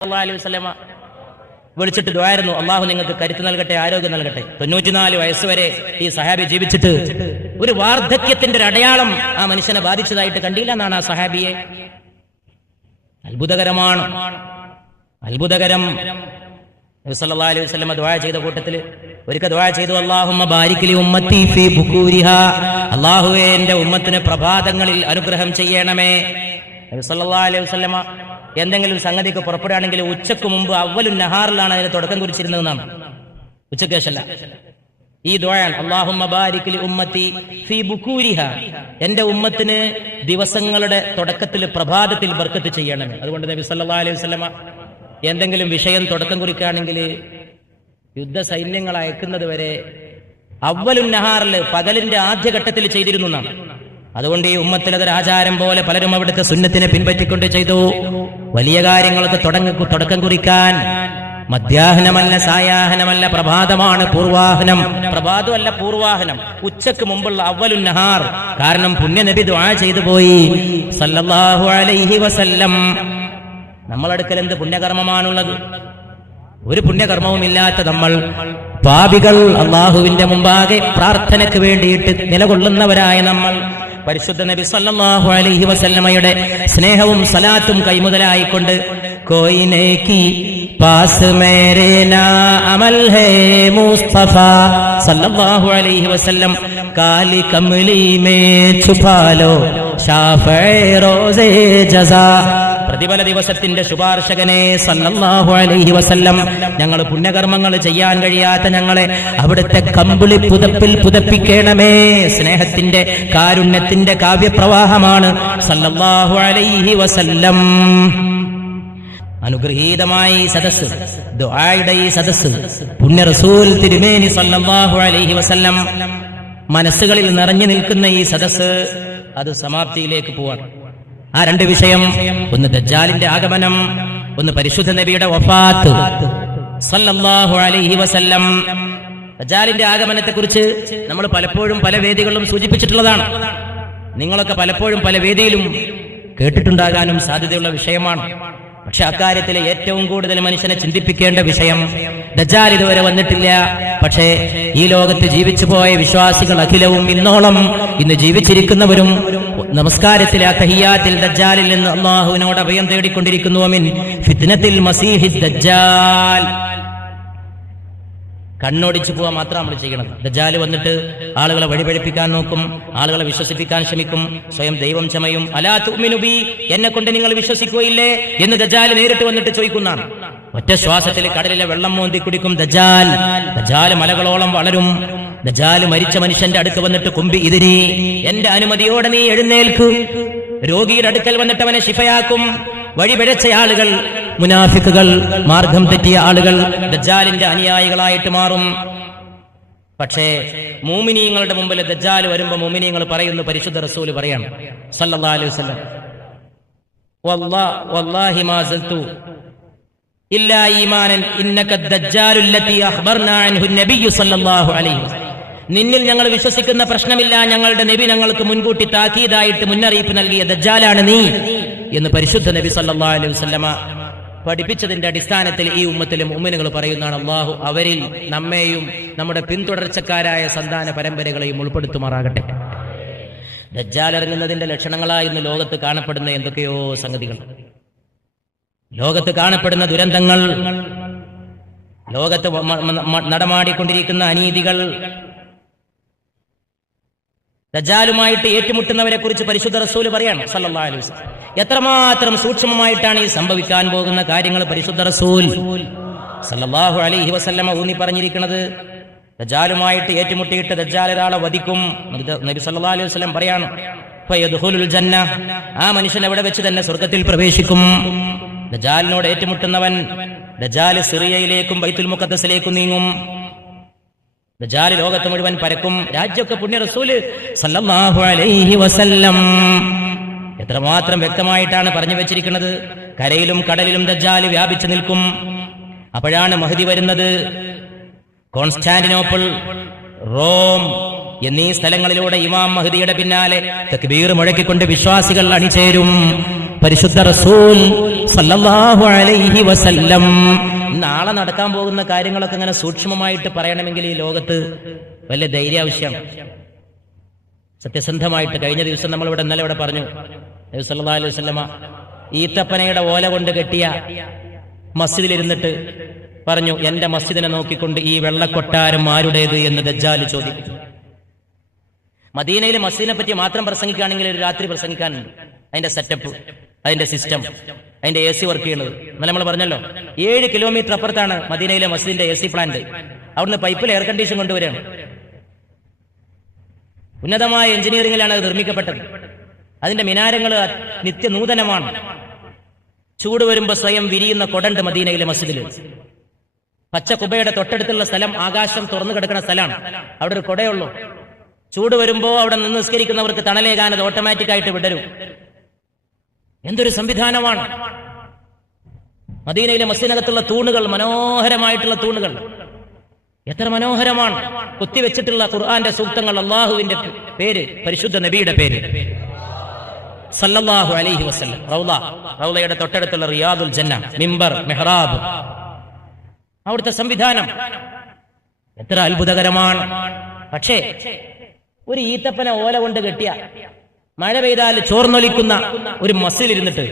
സല്ലല്ലാഹു അലൈഹി വസല്ലമ വിളിച്ചിട്ട് ദുആയിരുന്നു, അള്ളാഹു നിങ്ങൾക്ക് കരുത്ത് നൽകട്ടെ, ആരോഗ്യം നൽകട്ടെ. 94 വയസ്സ് വരെ ഈ സഹാബി ജീവിച്ചിട്ട് ഒരു വാർദ്ധക്യത്തിന്റെ ഒരു അടയാളം ആ മനുഷ്യനെ ബാധിച്ചതായിട്ട് കണ്ടില്ല എന്നാണ് ആ സഹാബിയെ. അത്ഭുതകരമാണ്, അത്ഭുതകരം. നബി സല്ലല്ലാഹു അലൈഹി വസല്ലമ ദുആ ചെയ്ത കൂട്ടത്തിൽ ഒരിക്കൽ ദുആ ചെയ്തു, അല്ലാഹുമ്മ ബാരിക് ലി ഉമ്മത്തി ഫീ ബുകൂരിഹാ, അല്ലാഹുവേ എന്റെ ഉമ്മത്തിന് പ്രഭാതങ്ങളിൽ അനുഗ്രഹം ചെയ്യണമേ. നബി സല്ലല്ലാഹു അലൈഹി വസല്ലമ എന്തെങ്കിലും സംഗതിക്ക് പുറപ്പെടുകയാണെങ്കിൽ ഉച്ചക്ക് മുമ്പ് അവ്വലുൻ നഹാറിലാണ് അതിന് തുടക്കം കുറിച്ചിരുന്നതെന്നാണ്, ഉച്ചക്ക് ശേഷമല്ല. ഈ ദുആയാണ് അല്ലാഹുമ്മ ബാരിക് ലി ഉമ്മത്തി ഫീ ബുകൂരിഹാ, എന്റെ ഉമ്മത്തിന് ദിവസങ്ങളുടെ തുടക്കത്തിൽ പ്രഭാതത്തിൽ ബർക്കത്ത് ചെയ്യണമേ. അതുകൊണ്ട് നബി സല്ലല്ലാഹു അലൈഹി വസല്ലമ എന്തെങ്കിലും വിഷയം തുടക്കം കുറിക്കുകയാണെങ്കിൽ യുദ്ധ സൈന്യങ്ങൾ അയക്കുന്നത് വരെ അവ്വലുൻ നഹാറിൽ പകലിന്റെ ആദ്യഘട്ടത്തിൽ ചെയ്തിരുന്നു എന്നാണ്. അതുകൊണ്ട് ഈ ഉമ്മത്തിൽ അതൊരു ആചാരം പോലെ പലരും അവിടുത്തെ സുന്നത്തിനെ പിൻപറ്റിക്കൊണ്ട് ചെയ്തു. വലിയ കാര്യങ്ങൾക്ക് തുടക്കം കുറിക്കാൻ മധ്യാഹ്നമല്ല, സായാഹ്നമല്ല, പ്രഭാതമാണ് പൂർവാഹനം. പ്രഭാതമല്ല, പൂർവാഹനം, ഉച്ചക്ക് മുമ്പുള്ള അവ്വലുൻ നഹാർ. കാരണം പുണ്യനബി ദുആ ചെയ്തു പോയി സല്ലല്ലാഹു അലൈഹി വസല്ലം. നമ്മളടുക്കൽ എന്ത് പുണ്യകർമ്മമാണുള്ളത്? ഒരു പുണ്യകർമ്മവും ഇല്ലാത്ത നമ്മൾ പാപികൾ, അള്ളാഹുവിന്റെ മുമ്പാകെ പ്രാർത്ഥനയ്ക്ക് വേണ്ടിയിട്ട് നിലകൊള്ളുന്നവരായ നമ്മൾ പരിശുദ്ധ നബി സല്ലല്ലാഹു അലൈഹി വസല്ലമയുടെ സ്നേഹവും സലാത്തും കൈമുതലായിക്കൊണ്ട് കോയി നേകി പാസ് മേരേ നാ അമൽ ഹേ മുസ്തഫ സല്ലല്ലാഹു അലൈഹി വസല്ലം കാലി കമലി മേ ഛുപാലോ ഷാഫേ റോസേ ജസാ. പ്രതിഫല ദിവസത്തിന്റെ ശുപാർശകനെ സല്ലല്ലാഹു അലൈഹി വസല്ലം, ഞങ്ങൾ പുണ്യകർമ്മങ്ങൾ ചെയ്യാൻ കഴിയാത്ത ഞങ്ങളെ അവിടുത്തെ കമ്പിളി പുതപ്പിൽ പുതപ്പിക്കണമേ. സ്നേഹത്തിന്റെ കാരുണ്യത്തിന്റെ കാവ്യപ്രവാഹമാണ് സല്ലല്ലാഹു അലൈഹി വസല്ലം. അനുഗ്രഹീതമായ ഈ സദസ്സ്, ദുആയുടെ ഈ സദസ്സ്, പുണ്യ റസൂൽ തിരുമേനി സല്ലല്ലാഹു അലൈഹി വസല്ലം മനസ്സുകളിൽ നിറഞ്ഞു നിൽക്കുന്ന ഈ സദസ്സ് അത് സമാപ്തിയിലേക്ക് പോവാണ്. ആ രണ്ട് വിഷയം, ഒന്ന് ദജ്ജാലിന്റെ ആഗമനം, ഒന്ന് പരിശുദ്ധ നബിയുടെ വഫാത്ത് സല്ലല്ലാഹു അലൈഹി വസല്ലം. ദജ്ജാലിന്റെ ആഗമനത്തെക്കുറിച്ച് നമ്മൾ പലപ്പോഴും പല വേദികളിലും സൂചിപ്പിച്ചിട്ടുള്ളതാണ്. നിങ്ങളൊക്കെ പലപ്പോഴും പല വേദിയിലും കേട്ടിട്ടുണ്ടാകാനും സാധ്യതയുള്ള വിഷയമാണ്. പക്ഷെ അക്കാര്യത്തിൽ ഏറ്റവും കൂടുതൽ മനുഷ്യനെ ചിന്തിപ്പിക്കേണ്ട വിഷയം, ദജ്ജാൽ ഇതുവരെ വന്നിട്ടില്ല, പക്ഷേ ഈ ലോകത്ത് ജീവിച്ചു പോയ വിശ്വാസികൾ അഖിലവും ഇന്നോളം ഇന്ന് ജീവിച്ചിരിക്കുന്നവരും നമസ്കാരത്തിലെ തഹിയ്യാത്തിൽ ദജ്ജാലിൽ നിന്ന് അല്ലാഹുവിനോട് അഭയം തേടിക്കൊണ്ടിരിക്കുന്നു. മിൻ ഫിത്നത്തിൽ മസീഹിദ് ദജ്ജാൽ. കണ്ണോടിച്ചു പോവാൻ മാത്രം നമ്മൾ ചെയ്യണം. ദജ്ജാൽ വന്നിട്ട് ആളുകളെ വഴിപഴിപ്പിക്കാൻ നോക്കും, ആളുകളെ വിശ്വസിപ്പിക്കാൻ ശ്രമിക്കും, സ്വയം ദൈവം ചമയും. അലാ തുഅ്മിനു ബി, എന്നെ കൊണ്ട് നിങ്ങൾ വിശ്വസിക്കുകയില്ലേ എന്ന് ദജ്ജാൽ നേരിട്ട് വന്നിട്ട് ചോദിക്കുന്നതാണ്. ഒറ്റ ശ്വാസത്തിൽ കടലിലെ വെള്ളം മോന്തി കുടിക്കും ദജ്ജാൽ. ദജ്ജാൽ മലകളോളം വളരും. ദജ്ജാൽ മരിച്ച മനുഷ്യന്റെ അടുക്ക് വന്നിട്ട് കുമ്പി ഇതിരി, എന്റെ അനുമതിയോടെ നീ എഴുന്നേൽക്ക്. രോഗിയുടെ അടുക്കൽ വന്നിട്ട് അവനെ ശിഫയാക്കും. വഴിപിഴച്ച ആളുകൾ, മുനാഫിക്കുകൾ, മാർഗം തെറ്റിയ ആളുകൾ ദജ്ജാലിന്റെ അനുയായികളായിട്ട് മാറും. പക്ഷേ മുഅ്മിനീങ്ങളുടെ മുമ്പിൽ ദജ്ജാൽ വരുമ്പോ മുഅ്മിനീങ്ങൾ പറയുന്നു, പരിശുദ്ധ റസൂൽ പറയാണ് സല്ലല്ലാഹു അലൈഹി വസല്ലം, വല്ലാഹി മാ സൽതു ഇല്ലാ ഈമാനൻ ഇന്നക ദജ്ജാലു അല്ലതി അഖ്ബർനാ അൻഹു നബിയ്യു സല്ലല്ലാഹു അലൈഹി വസല്ലം. നിന്നിൽ ഞങ്ങൾ വിശ്വസിക്കുന്ന പ്രശ്നമില്ല, ഞങ്ങളുടെ നബി ഞങ്ങൾക്ക് മുൻകൂട്ടി താക്കീതായിട്ട് മുന്നറിയിപ്പ് നൽകിയ ദജ്ജാലാണ് നീ എന്ന് പരിശുദ്ധ നബി സല്ലല്ലാഹു അലൈഹി വസല്ലമ പഠിപ്പിച്ചതിന്റെ അടിസ്ഥാനത്തിൽ ഈ ഉമ്മത്തിലെ മുഅ്മിനുകൾ പറയുന്നതാണ്, അല്ലാഹു അവരിൽ നമ്മെയും നമ്മുടെ പിന്തുടർച്ചക്കാരായ സന്താന പരമ്പരകളെയും ഉൾപ്പെടുത്തുമാറാകട്ടെ. ദജ്ജാൽ ഇറങ്ങുന്നതിന്റെ ലക്ഷണങ്ങളായി ഇന്ന് ലോകത്ത് കാണപ്പെടുന്ന എന്തൊക്കെയോ സംഗതികൾ, ലോകത്ത് കാണപ്പെടുന്ന ദുരന്തങ്ങൾ, ലോകത്ത് നടമാടിക്കൊണ്ടിരിക്കുന്ന അനീതികൾ, ദജ്ജാലുമായിട്ട് ഏറ്റുമുട്ടുന്നവരെ കുറിച്ച് പരിശുദ്ധ റസൂൽ പറയാണ് സല്ലല്ലാഹു അലൈഹി വസല്ലം. എത്രമാത്രം സൂക്ഷ്മമായിട്ടാണ് ഈ സംഭവിക്കാൻ പോകുന്ന കാര്യങ്ങൾ പരിശുദ്ധ റസൂൽ സല്ലല്ലാഹു അലൈഹി വസല്ലം ഊന്നി പറഞ്ഞിരിക്കുന്നത്. ദജ്ജാലുമായിട്ട് ഏറ്റുമുട്ടിയിട്ട് ദജ്ജാൽ ഒരാളെ വധിക്കും. നബി സല്ലല്ലാഹു അലൈഹി വസല്ലം പറയാണ്, ഫയദ്ഖുലുൽ ജന്ന, ആ മനുഷ്യൻ അവിടെ വെച്ച് തന്നെ സ്വർഗ്ഗത്തിൽ പ്രവേശിക്കും. ദജ്ജാലിനോട് ഏറ്റുമുട്ടുന്നവൻ ദജ്ജാൽ സിറിയയിലേക്കും ബൈത്തുൽ മുഖദ്ദസിലേക്കും നീങ്ങും. ദജ്ജാൽ ലോകത്ത് മുഴുവൻ പരക്കും. രാജ്യമൊക്കെ പുണ്യ റസൂൽ സല്ലല്ലാഹു അലൈഹി വസല്ലം എത്രമാത്രം വ്യക്തമായിട്ടാണ് പറഞ്ഞു വെച്ചിരിക്കുന്നത്. കരയിലും കടലിലും ദജ്ജാൽ വ്യാപിച്ചു നിൽക്കും. അപ്പോഴാണ് മഹ്ദി വരുന്നത്. കോൺസ്റ്റാന്റിനോപ്പിൾ, റോം എന്നീ സ്ഥലങ്ങളിലൂടെ ഇമാം മഹ്ദിയുടെ പിന്നാലെ തക്ബീർ മുഴക്കിക്കൊണ്ട് വിശ്വാസികൾ അണിചേരും. പരിശുദ്ധ റസൂൽ സല്ലല്ലാഹു അലൈഹി വസല്ലം. നാളെ നടക്കാൻ പോകുന്ന കാര്യങ്ങളൊക്കെ ഇങ്ങനെ സൂക്ഷ്മമായിട്ട് പറയണമെങ്കിൽ ഈ ലോകത്ത് വലിയ ധൈര്യ ആവശ്യമാണ്. സത്യസന്ധമായിട്ട് കഴിഞ്ഞ ദിവസം നമ്മളിവിടെ ഇന്നലെ ഇവിടെ പറഞ്ഞു, നബി സല്ലല്ലാഹു അലൈഹി വസല്ലമ ഈത്തപ്പനയുടെ ഓല കൊണ്ട് കെട്ടിയ മസ്ജിദിലിരുന്നിട്ട് പറഞ്ഞു, എന്റെ മസ്ജിദിനെ നോക്കിക്കൊണ്ട് ഈ വെള്ളക്കൊട്ടാരം ആരുടേത് എന്ന് ദജ്ജാൽ ചോദിക്കും. മദീനയിലെ മസ്ജിദിനെ പറ്റി മാത്രം പ്രസംഗിക്കുകയാണെങ്കിൽ ഒരു രാത്രി പ്രസംഗിക്കാനുണ്ട്. അതിന്റെ സെറ്റപ്പ്, അതിന്റെ സിസ്റ്റം, അതിന്റെ AC വർക്ക് ചെയ്യുന്നത് എന്നല്ല നമ്മൾ പറഞ്ഞല്ലോ. 7 കിലോമീറ്റർ അപ്പുറത്താണ് മദീനയിലെ മസ്ജിദിന്റെ AC പ്ലാന്റ്. അവിടുന്ന് പൈപ്പിൽ എയർ കണ്ടീഷൻ കൊണ്ടുവരികയാണ്. ഉന്നതമായ എഞ്ചിനീയറിംഗിലാണ് അത് നിർമ്മിക്കപ്പെട്ടത്. അതിന്റെ മിനാരങ്ങൾ നിത്യനൂതനമാണ്. ചൂട് വരുമ്പോ സ്വയം വിരിയുന്ന കൊടണ്ട് മദീനയിലെ മസ്ജിദിൽ. പച്ച കുബയുടെ തൊട്ടടുത്തുള്ള സ്ഥലം ആകാശം തുറന്നു കിടക്കുന്ന സ്ഥലമാണ്. അവിടെ ഒരു കൊടയുള്ളൂ. ചൂട് വരുമ്പോ അവിടെ നിന്ന് നിസ്കരിക്കുന്നവർക്ക് തണലേകാൻ അത് ഓട്ടോമാറ്റിക്കായിട്ട് വിടരും. എന്തൊരു സംവിധാനമാണ് മദീനയിലെ മസ്ജിദിനകത്തുള്ള തൂണുകൾ, മനോഹരമായിട്ടുള്ള തൂണുകൾ. എത്ര മനോഹരമാണ് കുത്തിവെച്ചിട്ടുള്ള ഖുർആന്റെ സൂക്തങ്ങൾ, അള്ളാഹുവിന്റെ പേര്, പരിശുദ്ധ നബിയുടെ പേര് സല്ലല്ലാഹു അലൈഹി വസല്ലം. റൗളയുടെ തൊട്ടടുത്തുള്ള റിയാദുൽ ജന്ന, മിമ്പർ, മെഹ്റാബ്, അവിടുത്തെ സംവിധാനം എത്ര അത്ഭുതകരമാണ്. പക്ഷേ ഒരു ഈത്തപ്പന ഓല കൊണ്ട് കെട്ടിയ മഴ പെയ്താൽ ചോർന്നൊലിക്കുന്ന ഒരു മസ്ജിദിലിരുന്നിട്ട്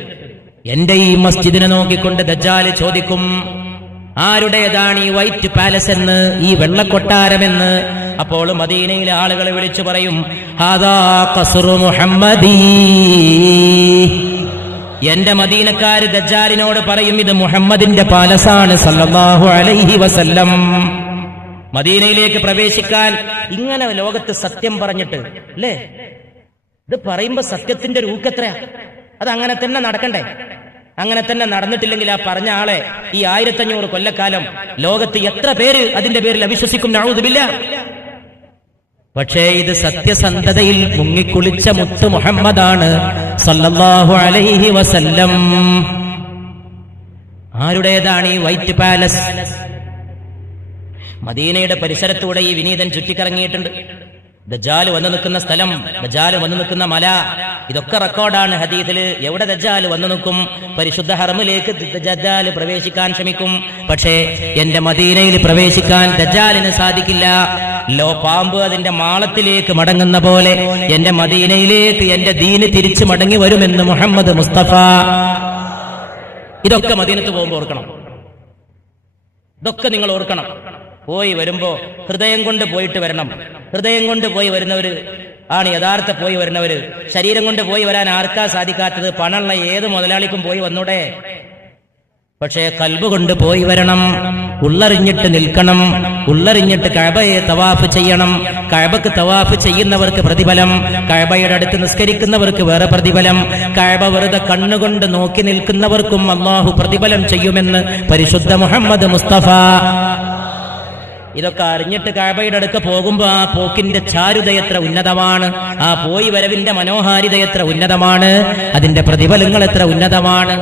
എന്റെ ഈ മസ്ജിദിനെ നോക്കിക്കൊണ്ട് ദജ്ജാൽ ചോദിക്കും, ആരുടേതാണ് ഈ വൈറ്റ് പാലസ് എന്ന്, ഈ വെള്ളക്കൊട്ടാരമെന്ന്. അപ്പോൾ മദീനയിലെ ആളുകൾ വിളിച്ചു പറയും, ഹാദാ ഖസ്റു മുഹമ്മദി. എന്റെ മദീനക്കാര് ദജ്ജാലിനോട് പറയും, ഇത് മുഹമ്മദിന്റെ പാലസാണ് സല്ലല്ലാഹു അലൈഹി വസല്ലം. മദീനയിലേക്ക് പ്രവേശിക്കാൻ ഇങ്ങനെ ലോകത്ത് സത്യം പറഞ്ഞിട്ട് അല്ലേ, ഇത് പറയുമ്പോ സത്യത്തിന്റെ ഒരു ഊക്കെത്രയാ. അത് അങ്ങനെ തന്നെ നടക്കണ്ടേ? അങ്ങനെ തന്നെ നടന്നിട്ടില്ലെങ്കിൽ ആ പറഞ്ഞ ആളെ ഈ 1500 കൊല്ലക്കാലം ലോകത്ത് എത്ര പേര് അതിന്റെ പേരിൽ അവിശ്വസിക്കും? നഊദു ബില്ലാഹ്. പക്ഷേ ഇത് സത്യസന്ധതയിൽ മുങ്ങിക്കുളിച്ച മുത്ത് മുഹമ്മദാണ് സല്ലല്ലാഹു അലൈഹി വസല്ലം. ആരുടേതാണ് ഈ വൈറ്റ് പാലസ്? മദീനയുടെ പരിസരത്തൂടെ ഈ വിനീതൻ ചുറ്റിക്കറങ്ങിയിട്ടുണ്ട്. ദജ്ജാൽ വന്നു നിൽക്കുന്ന സ്ഥലം, ദജ്ജാൽ വന്നു നിൽക്കുന്ന മല, ഇതൊക്കെ റെക്കോർഡാണ് ഹദീസിൽ. എവിടെ ദജ്ജാൽ വന്നു നിൽക്കും? പരിശുദ്ധ ഹറമിലേക്ക് ദജ്ജാൽ പ്രവേശിക്കാൻ ശ്രമിക്കും. പക്ഷേ എന്റെ മദീനയിൽ പ്രവേശിക്കാൻ ദജ്ജാലിന് സാധിക്കില്ല. പാമ്പ് അതിന്റെ മാളത്തിലേക്ക് മടങ്ങുന്ന പോലെ എന്റെ മദീനയിലേക്ക് എന്റെ ദീന് തിരിച്ചു മടങ്ങി വരുമെന്ന് മുഹമ്മദ് മുസ്തഫ. ഇതൊക്കെ മദീനത്ത് പോകുമ്പോൾ ഓർക്കണം. ഇതൊക്കെ നിങ്ങൾ ഓർക്കണം. പോയി വരുമ്പോ ഹൃദയം കൊണ്ട് പോയിട്ട് വരണം. ഹൃദയം കൊണ്ട് പോയി വരുന്നവര് ആണ് യഥാർത്ഥ പോയി വരുന്നവര്. ശരീരം കൊണ്ട് പോയി വരാൻ ആർക്കാ സാധിക്കാത്തത്? പണമുള്ള ഏത് മുതലാളിക്കും പോയി വന്നൂടെ? പക്ഷേ കൽബ് കൊണ്ട് പോയി വരണം. ഉള്ളറിഞ്ഞിട്ട് നിൽക്കണം. ഉള്ളറിഞ്ഞിട്ട് കഅബയെ തവാഫ് ചെയ്യണം. കഅബക്ക് തവാഫ് ചെയ്യുന്നവർക്ക് പ്രതിഫലം, കഅബയുടെ അടുത്ത് നിസ്കരിക്കുന്നവർക്ക് വേറെ പ്രതിഫലം, കഅബ വെറുതെ കണ്ണുകൊണ്ട് നോക്കി നിൽക്കുന്നവർക്കും അല്ലാഹു പ്രതിഫലം ചെയ്യുമെന്ന് പരിശുദ്ധ മുഹമ്മദ് മുസ്തഫ. ഇതൊക്കെ അറിഞ്ഞിട്ട് കഅബയുടെ അടുത്ത് പോകുമ്പോ ആ പോക്കിന്റെ ചാരുതയത്ര ഉന്നതമാണ്, ആ പോയി വരവിന്റെ മനോഹാരിതയത്ര ഉന്നതമാണ്, അതിന്റെ പ്രതിഫലങ്ങൾ എത്ര ഉന്നതമാണ്.